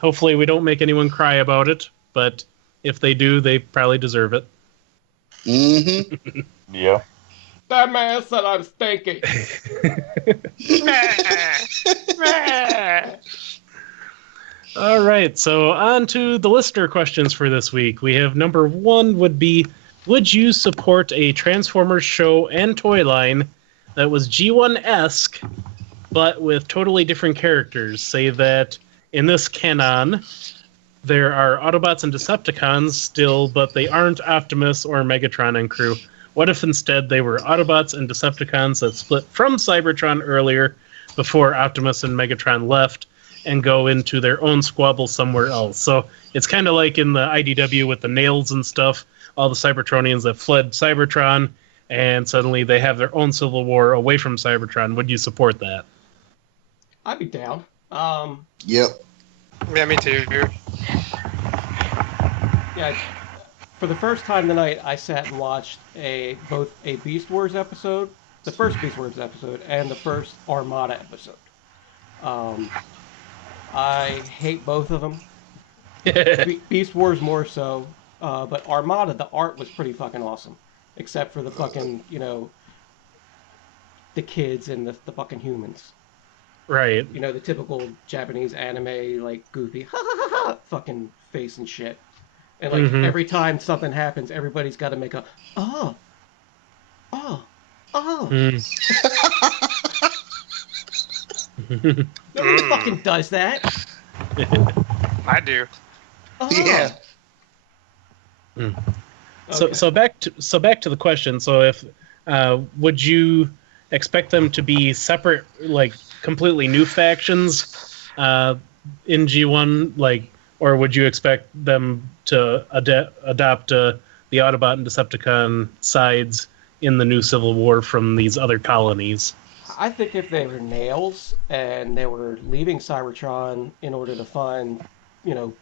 hopefully we don't make anyone cry about it. But if they do, they probably deserve it. Mm-hmm. Yeah. That man said I'm stinky. All right, so on to the listener questions for this week. We have number 1 would be, would you support a Transformers show and toy line that was G1-esque, but with totally different characters? Say that in this canon, there are Autobots and Decepticons still, but they aren't Optimus or Megatron and crew. What if instead they were Autobots and Decepticons that split from Cybertron earlier, before Optimus and Megatron left, and go into their own squabble somewhere else? So it's kind of like in the IDW with the nails and stuff, all the Cybertronians that fled Cybertron, and suddenly they have their own civil war away from Cybertron. Would you support that? I'd be down. Yep. Yeah, me too. Yeah, for the first time tonight, I sat and watched both a Beast Wars episode, the first Beast Wars episode, and the first Armada episode. I hate both of them. Beast Wars more so, but Armada, the art was pretty fucking awesome, except for the fucking, the kids and the fucking humans. Right. You know, the typical Japanese anime, like, goofy, ha ha ha ha, fucking face and shit. And, like, every time something happens, everybody's got to make a, oh. Nobody fucking does that. I do. Oh. Yeah. Okay. So back to the question. So if would you expect them to be separate, like completely new factions in G1, like, or would you expect them to adopt the Autobot and Decepticon sides in the new Civil War from these other colonies? I think if they were nails and they were leaving Cybertron in order to find, new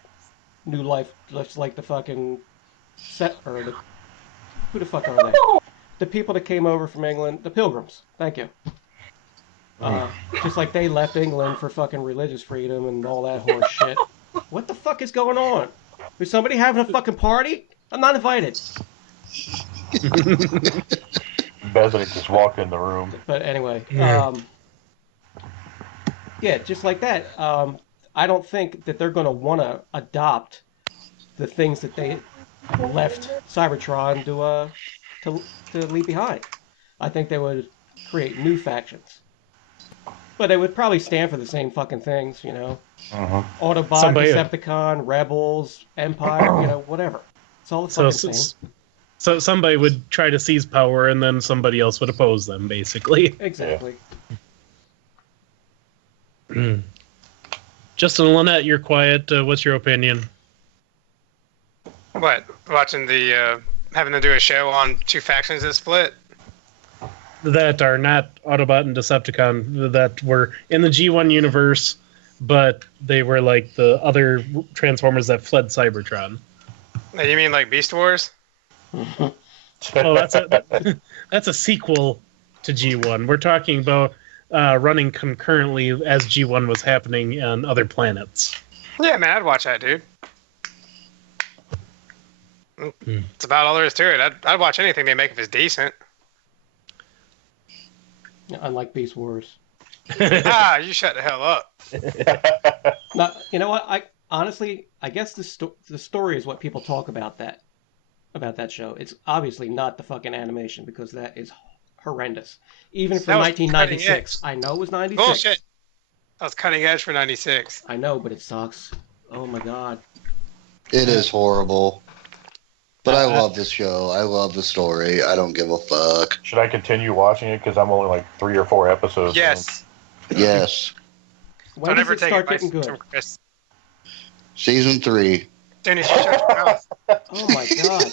life, just like the fucking who the fuck are they? The people that came over from England, the Pilgrims. Thank you. Just like they left England for fucking religious freedom and all that horse shit. What the fuck is going on? Is somebody having a fucking party? I'm not invited. Besley just walked in the room. But anyway, yeah, just like that. I don't think that they're going to want to adopt the things that they left Cybertron to leave behind. I think they would create new factions. But they would probably stand for the same fucking things, Autobot, Decepticon, Rebels, Empire, whatever. It's all the fucking same. So somebody would try to seize power, and then somebody else would oppose them, basically. Exactly. Justin and Lynette, you're quiet. What's your opinion? What? Watching the having to do a show on two factions that split? That are not Autobot and Decepticon, that were in the G1 universe, but they were like the other Transformers that fled Cybertron. You mean like Beast Wars? Oh, that's a sequel to G1. We're talking about running concurrently as G1 was happening on other planets. Yeah, man, I'd watch that, dude. It's about all there is to it. I'd watch anything they make if it's decent. Unlike Beast Wars. You shut the hell up. Now, you know what? I guess the story is what people talk about that show. It's obviously not the fucking animation because that is horrendous. Even for That was 1996. cutting I know it was 96. Bullshit. That was cutting edge for 96. I know, but it sucks. Oh my god. It is horrible. But I love this show. I love the story. I don't give a fuck. Should I continue watching it? Because I'm only like 3 or 4 episodes Yes. Yes. When Don't does ever it take start advice getting from good? Chris. Season 3. Dennis, you shut your mouth. Oh my god.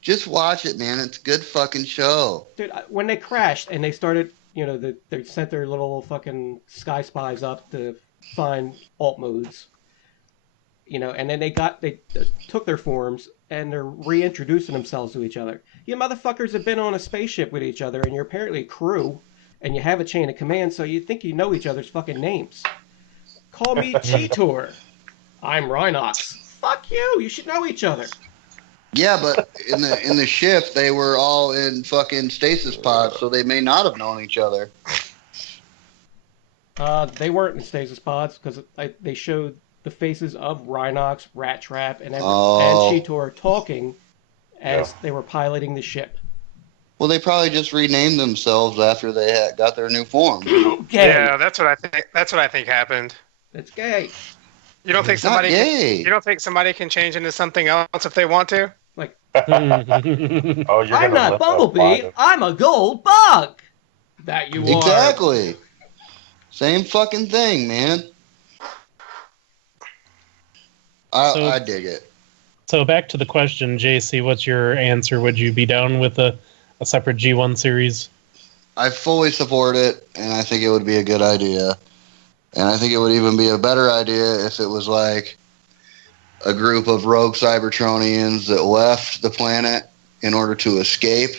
Just watch it, man. It's a good fucking show. Dude, when they crashed and they started, they sent their little fucking sky spies up to find alt modes, and then they took their forms and they're reintroducing themselves to each other. You motherfuckers have been on a spaceship with each other and you're apparently a crew and you have a chain of command, so you think you know each other's fucking names. Call me Cheetor. I'm Rhinox. Fuck you. You should know each other. Yeah, but in the ship, they were all in fucking stasis pods, so they may not have known each other. They weren't in stasis pods because they showed the faces of Rhinox, Rat Trap, and Cheetor talking as they were piloting the ship. Well, they probably just renamed themselves after they got their new form. Gay. Yeah, that's what I think. That's what I think happened. That's gay. You don't think somebody? You don't think somebody can change into something else if they want to? Like, Oh, I'm not Bumblebee. I'm a gold bug. That you are. Exactly. Same fucking thing, man. I dig it. So back to the question, JC, what's your answer? Would you be down with a separate G1 series? I fully support it, and I think it would be a good idea. And I think it would even be a better idea if it was like a group of rogue Cybertronians that left the planet in order to escape,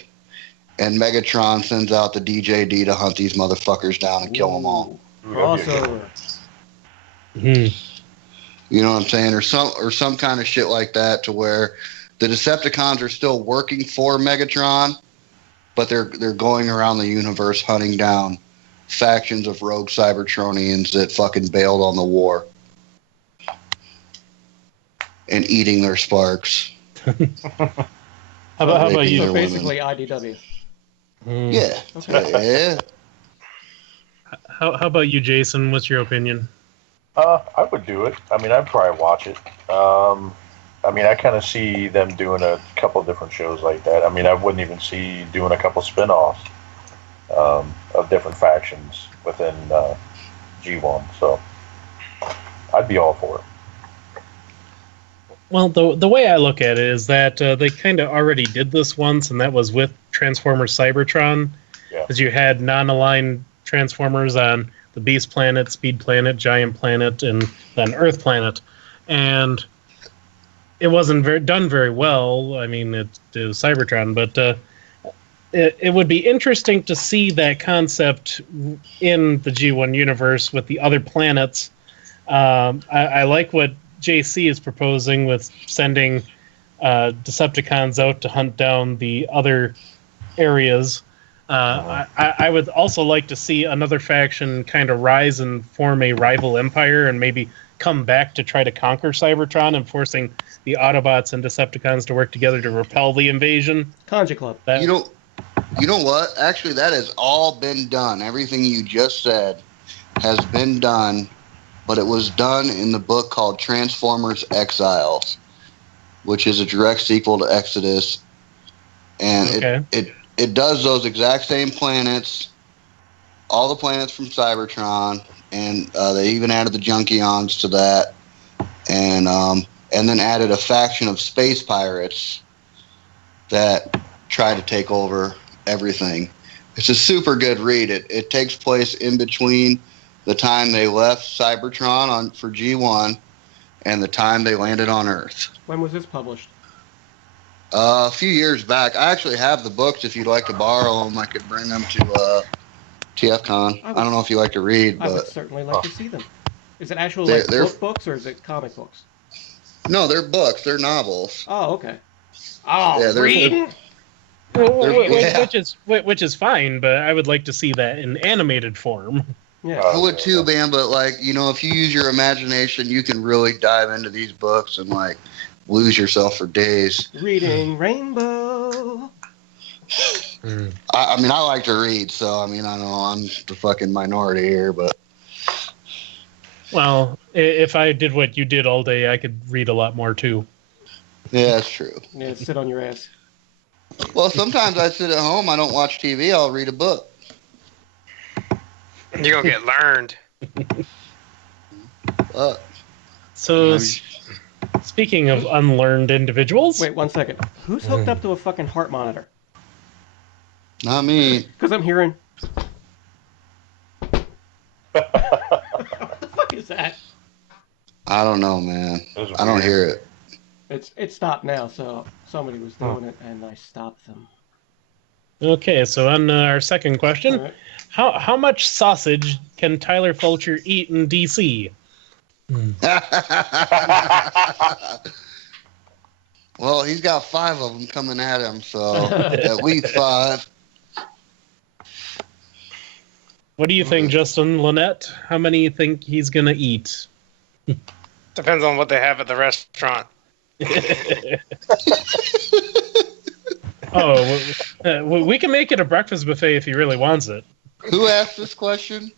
and Megatron sends out the DJD to hunt these motherfuckers down and kill them all. Crossover. You know what I'm saying? Or some kind of shit like that, to where the Decepticons are still working for Megatron, but they're going around the universe hunting down factions of rogue Cybertronians that fucking bailed on the war and eating their sparks. How about you? So basically IDW. Yeah. Okay. Yeah. How about you, Jason? What's your opinion? I would do it. I mean, I'd probably watch it. I mean, I kind of see them doing a couple different shows like that. I mean, I wouldn't even see doing a couple spin-offs of different factions within G1. So I'd be all for it. Well, the way I look at it is that they kind of already did this once, and that was with Transformers Cybertron, because you had non-aligned Transformers on the Beast Planet, Speed Planet, Giant Planet, and then Earth Planet, and it wasn't done very well. I mean, it was Cybertron, but it would be interesting to see that concept in the G1 universe with the other planets. I like what JC is proposing with sending Decepticons out to hunt down the other areas. I would also like to see another faction kind of rise and form a rival empire and maybe come back to try to conquer Cybertron, and forcing the Autobots and Decepticons to work together to repel the invasion. Conja Club. You know what? Actually, that has all been done. Everything you just said has been done, but it was done in the book called Transformers Exiles, which is a direct sequel to Exodus, and it does those exact same planets, all the planets from Cybertron, and they even added the Junkions to that, and then added a faction of space pirates that try to take over everything. It's a super good read. It takes place in between the time they left Cybertron for G1 and the time they landed on Earth. When was this published? A few years back. I actually have the books. If you'd like to borrow them, I could bring them to TFCON. I don't know if you like to read, but I would certainly like to see them. Is it actual book books or is it comic books? No, they're books. They're novels. Oh, okay. Oh, yeah, reading? Which is fine, but I would like to see that in animated form. Yeah. I would too, man. But like, if you use your imagination, you can really dive into these books and like lose yourself for days. Reading Rainbow. I mean, I like to read, so I know I'm the fucking minority here, but. Well, if I did what you did all day, I could read a lot more too. Yeah, that's true. Yeah, sit on your ass. Well, sometimes I sit at home, I don't watch TV, I'll read a book. You're going to get learned. So, speaking of unlearned individuals... Wait, 1 second. Who's hooked up to a fucking heart monitor? Not me. Because I'm hearing... What the fuck is that? I don't know, man. I don't hear it. It stopped now, so somebody was doing it, and I stopped them. Okay, so on our second question, right. How much sausage can Tyler Fulcher eat in DC? Well, he's got 5 of them coming at him, so at least 5. What do you think, Justin? Lynette? How many you think he's going to eat? Depends on what they have at the restaurant. We can make it a breakfast buffet if he really wants it. Who asked this question?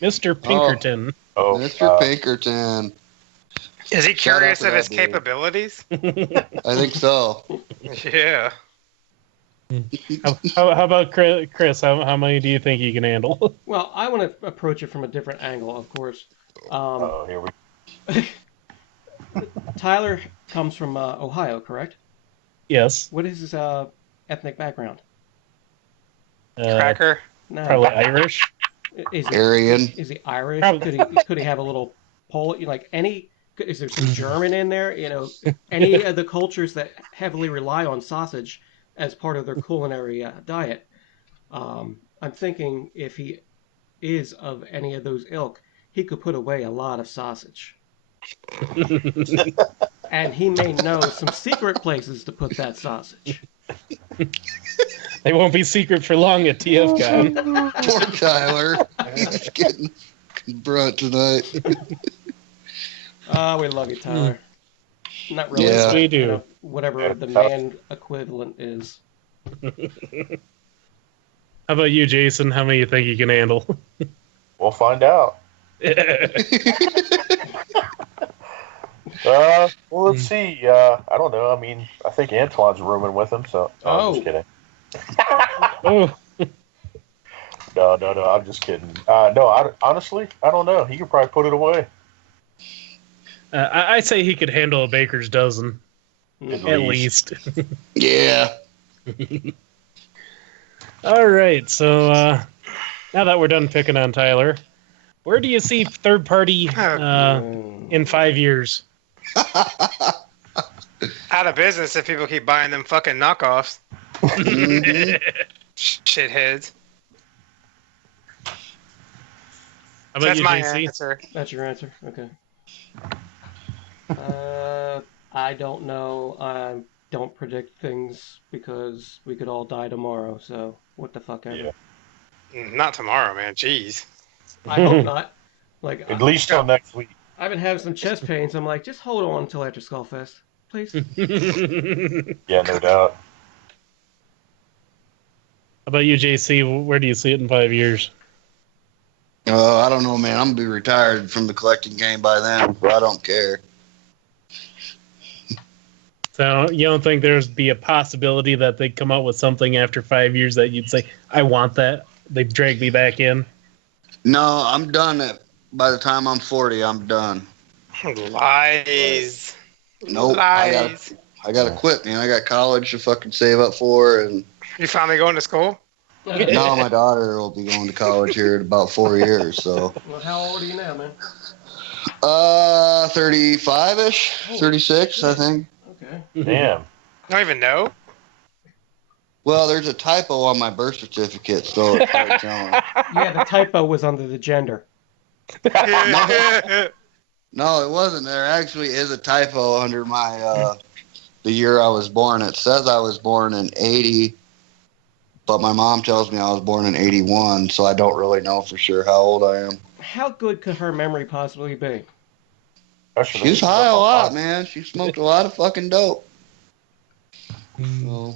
Mr. Pinkerton. Mr. Pinkerton. Is he curious of his capabilities? I think so. Yeah. How about Chris? How many do you think he can handle? Well, I want to approach it from a different angle, of course. Here we Tyler comes from Ohio, correct? Yes. What is his ethnic background? Cracker? No. Probably Irish. Aryan. Is he Irish? Could he have a little Polish? Is there some German in there? Any of the cultures that heavily rely on sausage as part of their culinary diet. I'm thinking if he is of any of those ilk, he could put away a lot of sausage. And he may know some secret places to put that sausage. They won't be secret for long at TFCON. Poor Tyler. He's getting brunt tonight. We love you, Tyler. Not really. Yes, we do. Whatever the man equivalent is. How about you, Jason? How many you think you can handle? We'll find out. Well, let's see. I don't know. I mean, I think Antoine's rooming with him, so... I'm just kidding. No, I'm just kidding. Honestly, I don't know. He could probably put it away. I say he could handle a baker's dozen. At least. Yeah. All right, so now that we're done picking on Tyler, where do you see third party in 5 years? Out of business if people keep buying them fucking knockoffs. Shitheads. How about That's you, my JC? answer. That's your answer? Okay. I don't know. I don't predict things because we could all die tomorrow, so what the fuck ever. Yeah. Not tomorrow, man. Jeez. I hope not. At least till next week. I've been having some chest pains. I'm like, just hold on until after Skullfest, please. Yeah, no doubt. How about you, JC? Where do you see it in 5 years? I don't know, man. I'm going to be retired from the collecting game by then, but I don't care. So you don't think there's be a possibility that they come out with something after 5 years that you'd say, I want that? They've dragged me back in? No, I'm done. By the time I'm 40, I'm done. Lies. Nope. Lies. I got to quit, man. I got college to fucking save up for. And you finally going to school? No, my daughter will be going to college here in about 4 years. So. Well, how old are you now, man? 35-ish, 36, I think. Okay. Damn. Don't even know? Well, there's a typo on my birth certificate, so it's hard telling. Yeah, the typo was under the gender. No, it wasn't. There actually is a typo under my the year I was born. It says I was born in 80, but my mom tells me I was born in '81, so I don't really know for sure how old I am. How good could her memory possibly be? She was high a lot, man. She smoked a lot of fucking dope. So,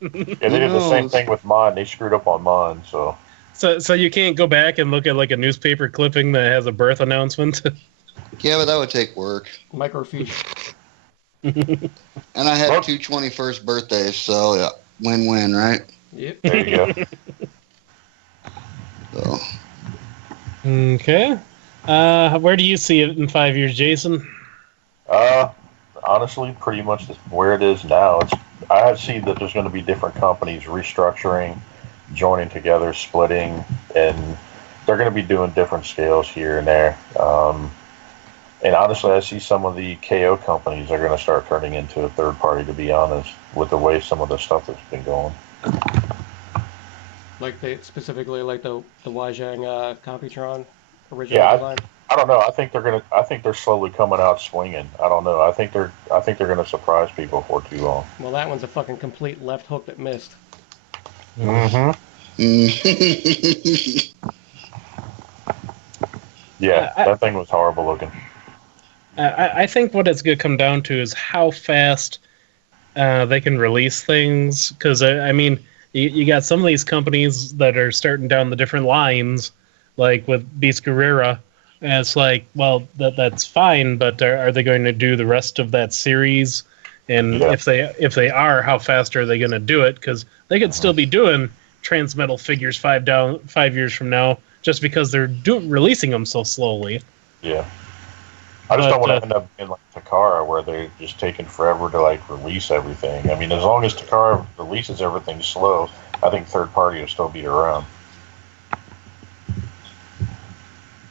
Yeah, they did the same thing with mine. They screwed up on mine, so. So you can't go back and look at like a newspaper clipping that has a birth announcement? Yeah, but that would take work. Microfiche. And I had two 21st birthdays, so yeah, win-win, right? Yep. There you go. So. Okay. Where do you see it in 5 years, Jason? Honestly, pretty much where it is now. I see that there's going to be different companies restructuring, joining together, splitting, and they're going to be doing different scales here and there. And honestly, I see some of the KO companies are going to start turning into a third party, to be honest, with the way some of the stuff that's been going. Like specifically like the Whooshing Computron original design. I don't know. I think they're slowly coming out swinging. I don't know. I think they're going to surprise people for too long. Well, that one's a fucking complete left hook that missed. Mm-hmm. Yeah, that thing was horrible looking. I think what it's going to come down to is how fast they can release things. Because, I mean, you got some of these companies that are starting down the different lines, like with Beast Guerrera. And it's like, well, that's fine, but are they going to do the rest of that series? And if they are, how fast are they going to do it? Because they could still be doing Transmetal figures 5 years from now, just because they're releasing them so slowly. Yeah. I just don't want to end up in like Takara, where they're just taking forever to like release everything. I mean, as long as Takara releases everything slow, I think third party will still be around.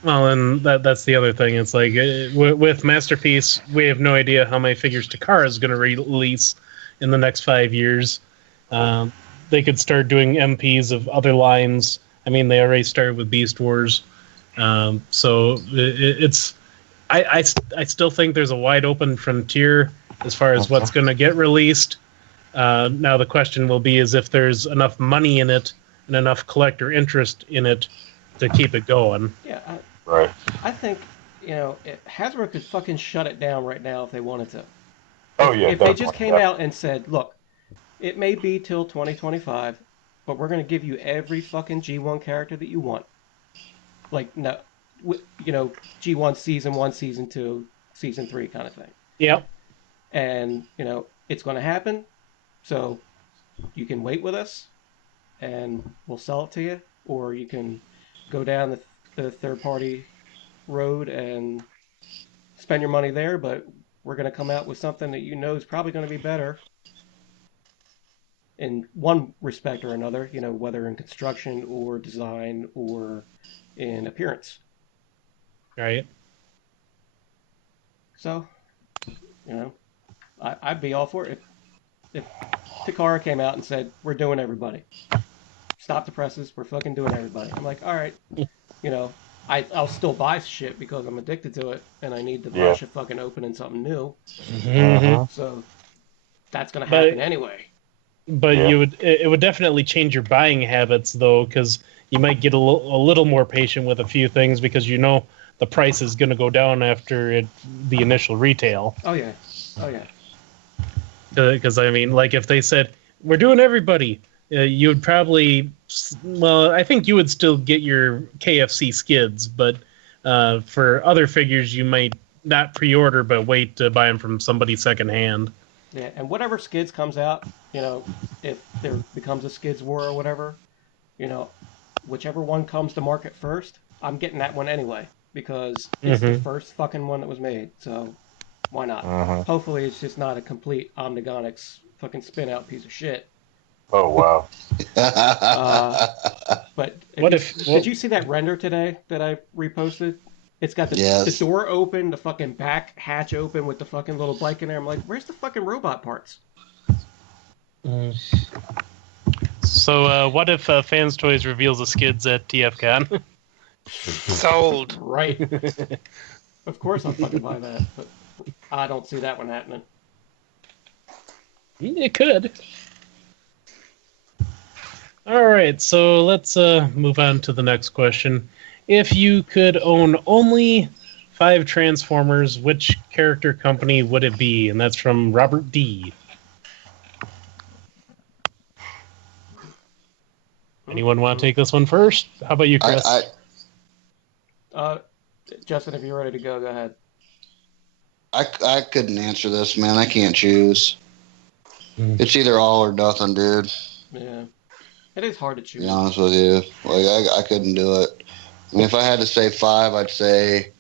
Well, and that's the other thing. It's like with Masterpiece, we have no idea how many figures Takara is going to release in the next 5 years. They could start doing MPs of other lines. I mean, they already started with Beast Wars. So it's... I still think there's a wide open frontier as far as what's going to get released. Now the question will be is if there's enough money in it and enough collector interest in it to keep it going. Yeah, right. I think, Hasbro could fucking shut it down right now if they wanted to. Oh, yeah, if they just came out and said, look, it may be till 2025, but we're going to give you every fucking G1 character that you want. Like, no... G1 Season 1, Season 2, Season 3 kind of thing. Yep. And, it's going to happen. So you can wait with us and we'll sell it to you. Or you can go down the third-party road and spend your money there. But we're going to come out with something that is probably going to be better in one respect or another, whether in construction or design or in appearance. Right. So, I'd be all for it. If Takara came out and said, we're doing everybody. Stop the presses, we're fucking doing everybody. I'm like, all right. I'll still buy shit because I'm addicted to it and I need the rush of fucking opening something new. Mm-hmm. So, that's going to happen anyway. But it would definitely change your buying habits, though, because you might get a little more patient with a few things because the price is going to go down after the initial retail. Oh, yeah. Because, I mean, like, if they said, we're doing everybody, you would probably... Well, I think you would still get your KFC skids, but for other figures, you might not pre-order, but wait to buy them from somebody secondhand. Yeah, and whatever skids comes out, if there becomes a skids war or whatever, whichever one comes to market first, I'm getting that one anyway. Because it's the first fucking one that was made, so why not? Hopefully it's just not a complete Omnigonics fucking spin-out piece of shit. Oh, wow. But did you see that render today that I reposted? It's got the door open, the fucking back hatch open with the fucking little bike in there. I'm like, where's the fucking robot parts? So what if Fans Toys reveals the skids at TFCon? Sold. Right. Of course I'll fucking buy that, but I don't see that one happening. It could. All right, so let's move on to the next question. If you could own only 5 Transformers, which character company would it be? And that's from Robert D. Anyone want to take this one first? How about you, Chris? Justin, if you're ready to go ahead. I couldn't answer this, man. I can't choose. It's either all or nothing, dude. Yeah. It is hard to choose. To be honest with you. Like, I couldn't do it. I mean, if I had to say 5, I'd say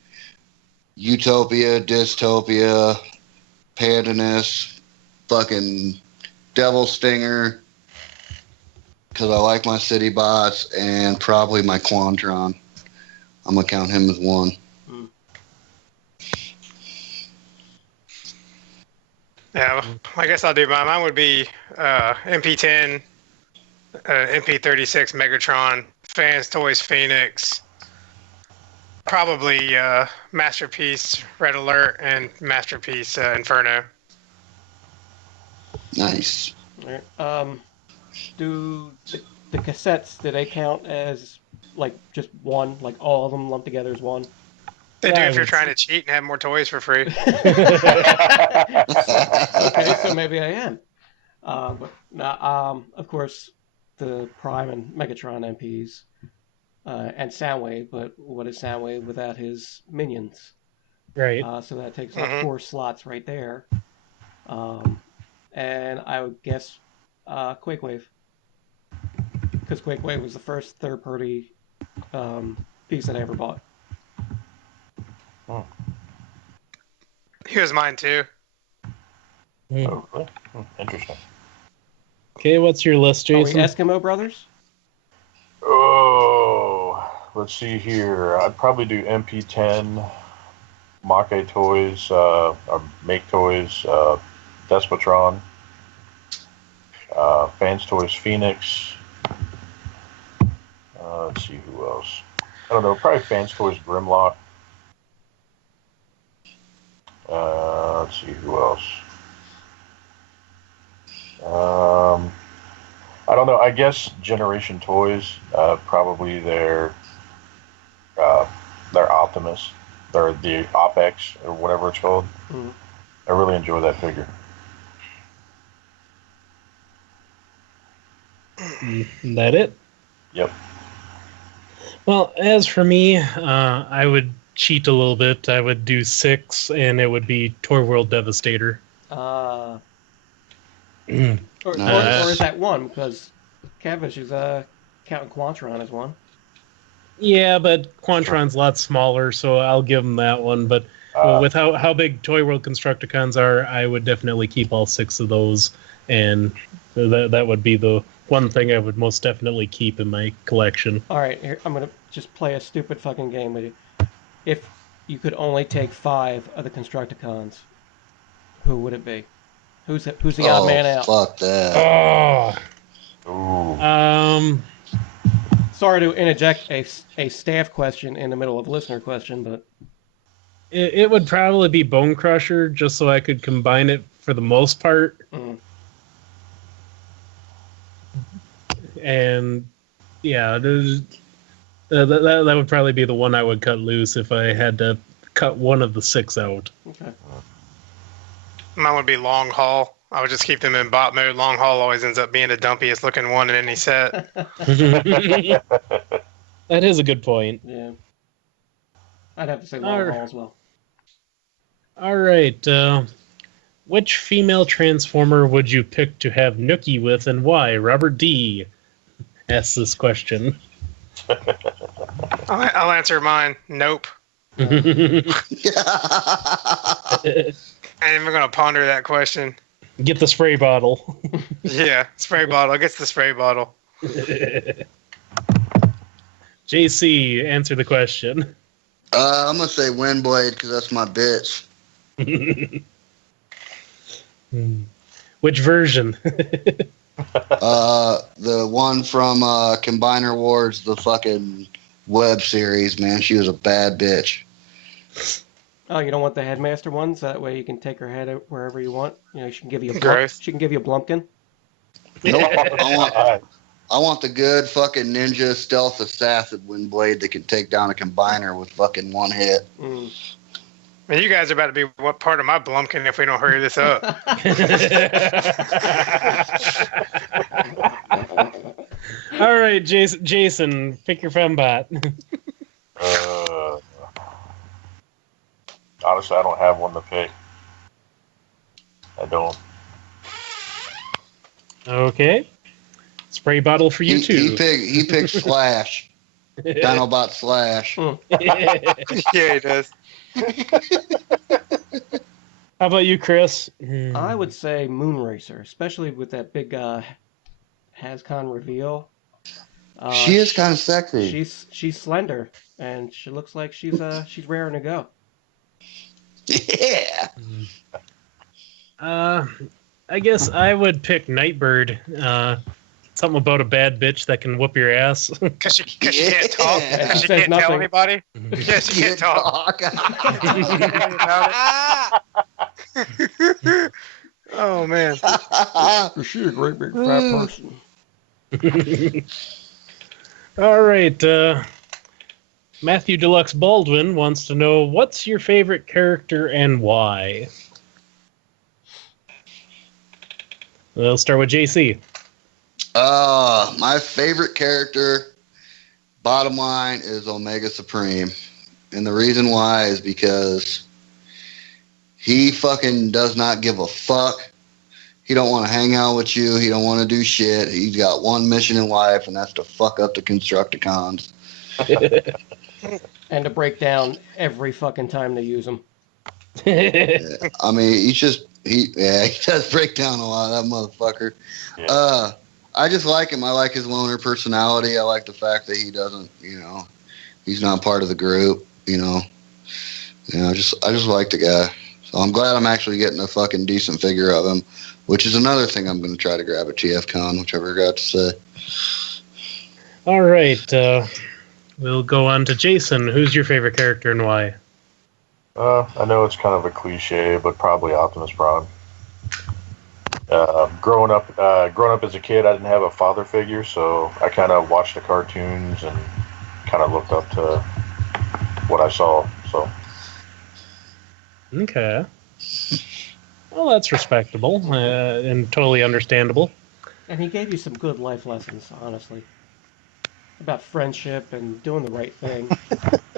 Utopia, Dystopia, Pandanus, fucking Devil Stinger, because I like my City Bots, and probably my Quantron. I'm going to count him as one. Yeah, I guess I'll do mine. Mine would be MP10, MP36 Megatron, Fans Toys Phoenix, probably Masterpiece Red Alert, and Masterpiece Inferno. Nice. All right. Do the cassettes, do they count as like just one, like all of them lumped together as one? They do if you're trying to cheat and have more toys for free. Okay, so maybe I am. But now, of course, the Prime and Megatron MPs and Soundwave, but what is Soundwave without his minions? Right. So that takes up 4 slots right there. And I would guess QuakeWave. Because QuakeWave was the first third-party piece that I ever bought. He was mine too. Oh, really? Interesting. Okay, what's your list, Jason? Are we Eskimo Brothers? Oh, let's see here. I'd probably do MP10, Make Toys, or Make Toys, Despotron, Fans Toys Phoenix. Let's see who else. I don't know, probably Fans Toys Grimlock. Let's see who else. I don't know. I guess Generation Toys, probably their Optimus, or the OpEx, or whatever it's called. Mm-hmm. I really enjoy that figure. That it? Yep. Well, as for me, I would cheat a little bit. I would do 6, and it would be Toy World Devastator. Or is that 1? Because Cavish is counting Quantron as 1. Yeah, but Quantron's a lot smaller, so I'll give him that one. But with how big Toy World Constructicons are, I would definitely keep all 6 of those, and that would be the one thing I would most definitely keep in my collection. All right, here, I'm gonna just play a stupid fucking game with you. If you could only take 5 of the Constructicons, who would it be? Who's the odd man out? Fuck that. Ooh. Sorry to interject a staff question in the middle of listener question, but it would probably be Bone Crusher, just so I could combine it for the most part. And yeah, that would probably be the one I would cut loose if I had to cut one of the 6 out. Okay. Mine would be Long Haul. I would just keep them in bot mode. Long Haul always ends up being the dumpiest looking one in any set. That is a good point. Yeah. I'd have to say Long Haul as well. All right. Which female Transformer would you pick to have Nookie with, and why? Robert D. asks this question. I'll answer mine. Nope. I'm even going to ponder that question. Get the spray bottle. Yeah, spray bottle. Gets the spray bottle. JC, answer the question. I'm going to say Windblade because that's my bitch. Which version? The one from Combiner Wars, the fucking web series, man. She was a bad bitch. Oh, you don't want the Headmaster ones? That way you can take her head wherever you want. You know, she can give you a Gross. She can give you a Blumpkin. Nope. I want the good fucking ninja stealth assassin wind blade that can take down a combiner with fucking one hit. Mm. Man, you guys are about to be what part of my Blumpkin if we don't hurry this up. All right, Jason, pick your fembot. Honestly, I don't have one to pick. I don't. Okay. Spray bottle for you, too. He picked Slash. Dinobot Slash. Yeah, he does. How about you, Chris? I would say Moonracer, especially with that big Hascon reveal. She is kind of sexy. She's slender, and she looks like she's raring to go. Yeah. I guess I would pick Nightbird. Something about a bad bitch that can whoop your ass. Because she can't talk. Yeah. Because she Says can't tell nothing. anybody. Yeah, she can't talk. Oh, man. Is she a great big fat person? All right. Matthew Deluxe Baldwin wants to know, what's your favorite character and why? We'll start with JC. My favorite character, bottom line, is Omega Supreme. And the reason why is because he fucking does not give a fuck. He don't want to hang out with you. He don't want to do shit. He's got one mission in life, and that's to fuck up the Constructicons. And to break down every fucking time they use them. I mean, he does break down a lot, that motherfucker. Yeah. I just like him. I like his loner personality. I like the fact that he doesn't, he's not part of the group, I just like the guy. So I'm glad I'm actually getting a fucking decent figure of him, which is another thing I'm going to try to grab at TFCON, which I forgot to say. All right. We'll go on to Jason. Who's your favorite character and why? I know it's kind of a cliche, but probably Optimus Prime. Growing up as a kid, I didn't have a father figure, so I kind of watched the cartoons and kind of looked up to what I saw. So. Okay. Well, that's respectable and totally understandable. And he gave you some good life lessons, honestly. About friendship and doing the right thing.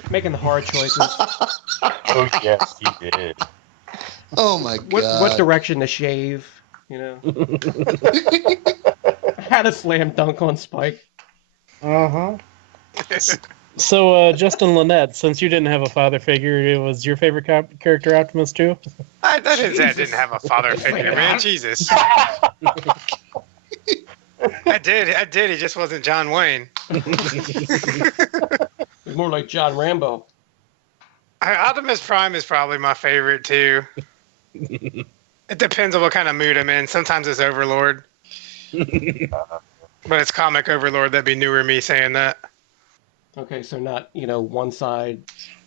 Making the hard choices. Oh, yes, he did. Oh, my God. What direction to shave, How to slam dunk on Spike. Uh-huh. So, Justin Lynette, since you didn't have a father figure, it was your favorite character Optimus too? I didn't say I didn't have a father figure, man. Jesus. I did. He just wasn't John Wayne. He's more like John Rambo. Optimus Prime is probably my favorite, too. It depends on what kind of mood I'm in. Sometimes it's Overlord. But it's Comic Overlord. That'd be newer me saying that. Okay, so not, one side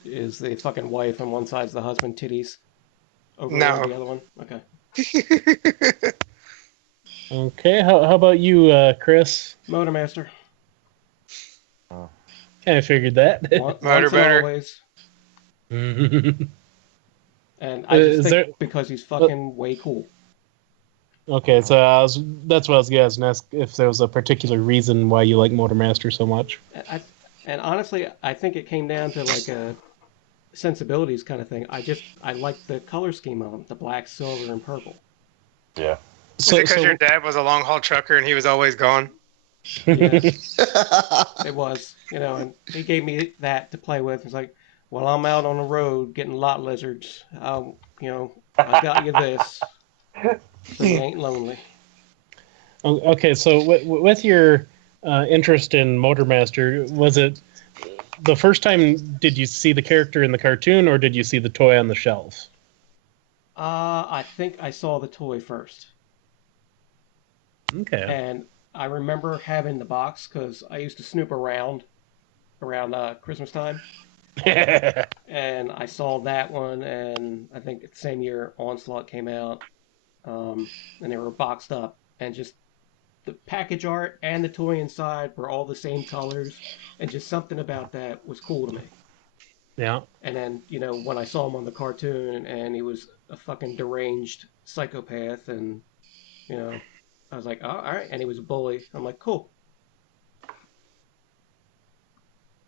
is the fucking wife and one side's the husband titties. Overlord, the other one? Okay. Okay, how about you, Chris? Motormaster. Kind of figured that. Motorboater. Always. And I just think because he's fucking way cool. Okay, so that's what I was going to ask if there was a particular reason why you like Motormaster so much. And honestly, I think it came down to like a sensibilities kind of thing. I like the color scheme of them, the black, silver, and purple. Yeah. Is it because your dad was a long haul trucker and he was always gone? Yes. It was, and he gave me that to play with. It's like, well, I'm out on the road getting lot lizards. I got you this, so you ain't lonely. Okay, so with your interest in Motormaster, was it the first time did you see the character in the cartoon, or did you see the toy on the shelf? I think I saw the toy first. Okay. And I remember having the box because I used to snoop around Christmas time. And I saw that one, and I think the same year Onslaught came out, and they were boxed up. And just the package art and the toy inside were all the same colors, and just something about that was cool to me. Yeah. And then, when I saw him on the cartoon and he was a fucking deranged psychopath, and, I was like, oh, all right. And he was a bully. I'm like, cool.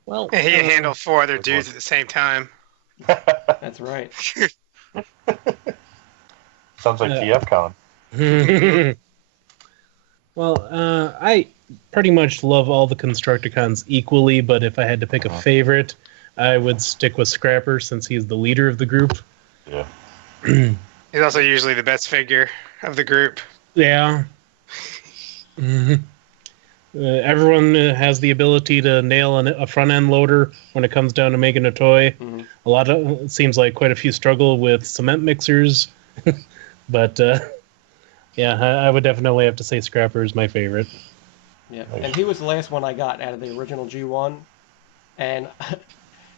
Well, And he handled 4 other dudes at the same time. That's right. Sounds like TFCON. Well, I pretty much love all the Constructicons equally, but if I had to pick a favorite, I would stick with Scrapper since he's the leader of the group. Yeah. He's also usually the best figure of the group. Yeah. Everyone has the ability to nail a front end loader when it comes down to making a toy. Mm-hmm. It seems like quite a few struggle with cement mixers, but yeah, I would definitely have to say Scrapper is my favorite. Yeah, and he was the last one I got out of the original G1, and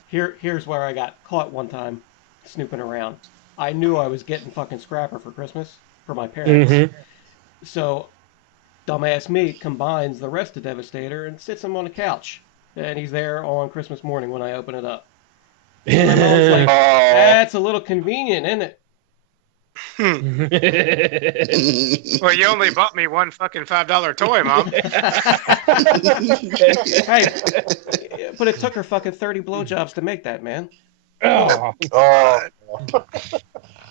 here's where I got caught one time snooping around. I knew I was getting fucking Scrapper for Christmas for my parents, so dumbass me combines the rest of Devastator and sits him on the couch, and he's there on Christmas morning when I open it up. And my mom's like, "That's a little convenient, isn't it?" Well, you only bought me one fucking $5 toy, Mom. Hey, but it took her fucking 30 blowjobs to make that, man. Oh,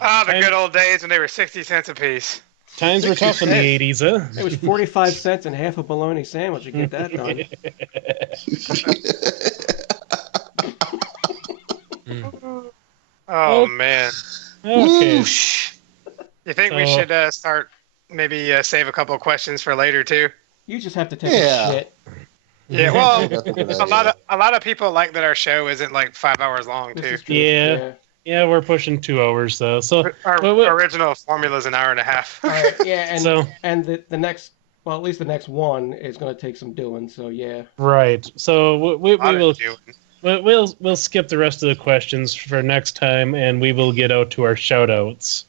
Ah, the good old days when they were 60 cents a piece. times were tough in the 80s, huh? It was 45 cents and half a bologna sandwich to get that done. Oh, man. Okay. Whoosh. You think we should start maybe save a couple questions for later, too? You just have to take a shit. Yeah, well, That's a good a lot of people like that our show isn't like 5 hours long, This too. is true. Yeah, we're pushing 2 hours, though. So, Our original formula is an hour and a half. All right, yeah, and So- and the next, well, at least the next one is going to take some doing. So yeah. right. So we Lot of will doing. we'll skip the rest of the questions for next time, and we will get out to our shout-outs.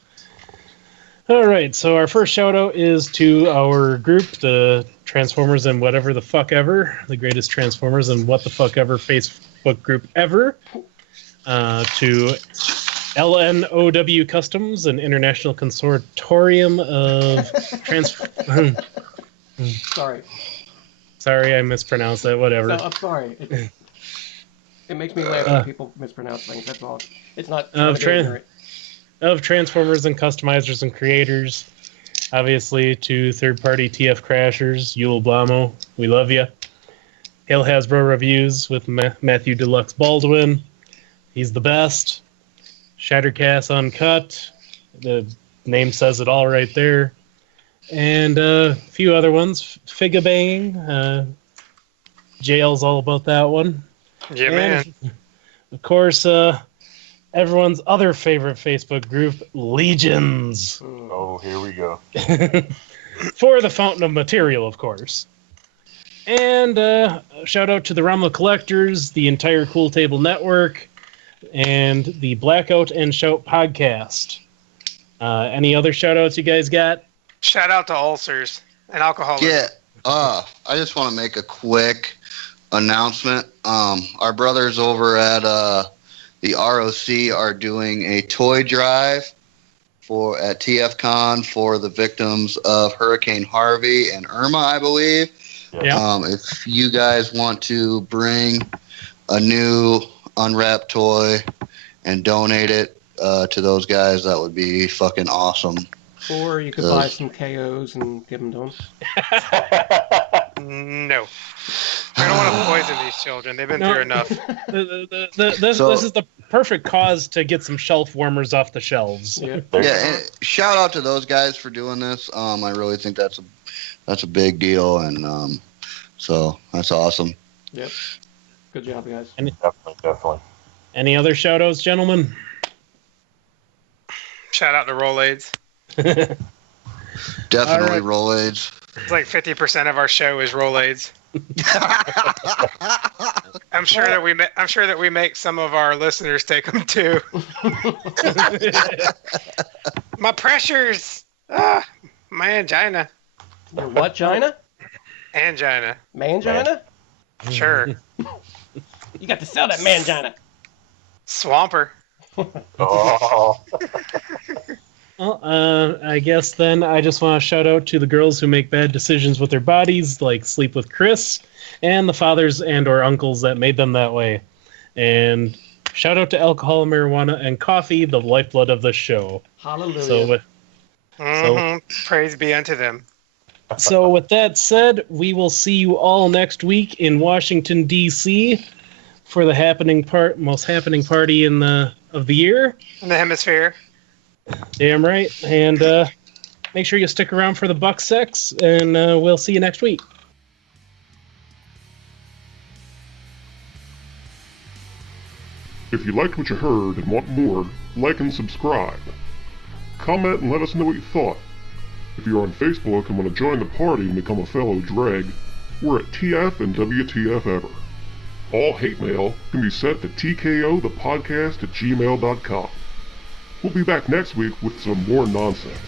All right, so our first shout-out is to our group, the Transformers and Whatever the Fuck Ever, the greatest Transformers and What the Fuck Ever Facebook group ever, to LNOW Customs, an international consortium of Sorry. Sorry, I mispronounced that. Whatever. No, I'm sorry. It makes me laugh when people mispronounce things. That's all. It's not. ignorant. Of Transformers and customizers and creators. Obviously, to third-party TF Crashers, Yule Blamo, we love you. Hail Hasbro Reviews with Matthew Deluxe Baldwin. He's the best. Shattercast Uncut. The name says it all right there. And a few other ones. Figabang. JL's all about that one. Yeah, And, man. of course, everyone's other favorite Facebook group, Legions. Oh, here we go. For the Fountain of Material, of course. And shout out to the Realm of Collectors, the entire Cool Table Network, and the Blackout and Shout podcast. Any other shout outs you guys got? Shout out to ulcers and alcoholism. Yeah. I just want to make a quick announcement. Our brothers over at the ROC are doing a toy drive at TFCON for the victims of Hurricane Harvey and Irma, I believe. Yeah. If you guys want to bring a new unwrapped toy and donate it to those guys, that would be fucking awesome. Or you could buy some KOs and give them to them. No. I don't want to poison these children. They've been through enough. This is the perfect cause to get some shelf warmers off the shelves. Yeah. And shout out to those guys for doing this. I really think that's a big deal, and so that's awesome. Yep. Good job, guys. Definitely. Any other shout outs, gentlemen? Shout out to Rolaids. Definitely All right. Rolaids. It's like 50% of our show is Rolaids. I'm sure that we make some of our listeners take them too. My pressures. My angina. Your what, China? Angina. Mangina? Sure. You got to sell that mangina. Swamper. Oh, Well, I guess then I just want to shout out to the girls who make bad decisions with their bodies, like Sleep with Chris, and the fathers and or uncles that made them that way. And shout out to alcohol, marijuana, and coffee, the lifeblood of the show. Hallelujah. Praise be unto them. So with that said, we will see you all next week in Washington, D.C. for the most happening party of the year. In the hemisphere. Damn right. And make sure you stick around for the Buck Sex, and we'll see you next week. If you liked what you heard and want more, like and subscribe. Comment and let us know what you thought. If you're on Facebook and want to join the party and become a fellow dreg, we're at TF and WTF Ever. All hate mail can be sent to tkothepodcast@gmail.com. We'll be back next week with some more nonsense.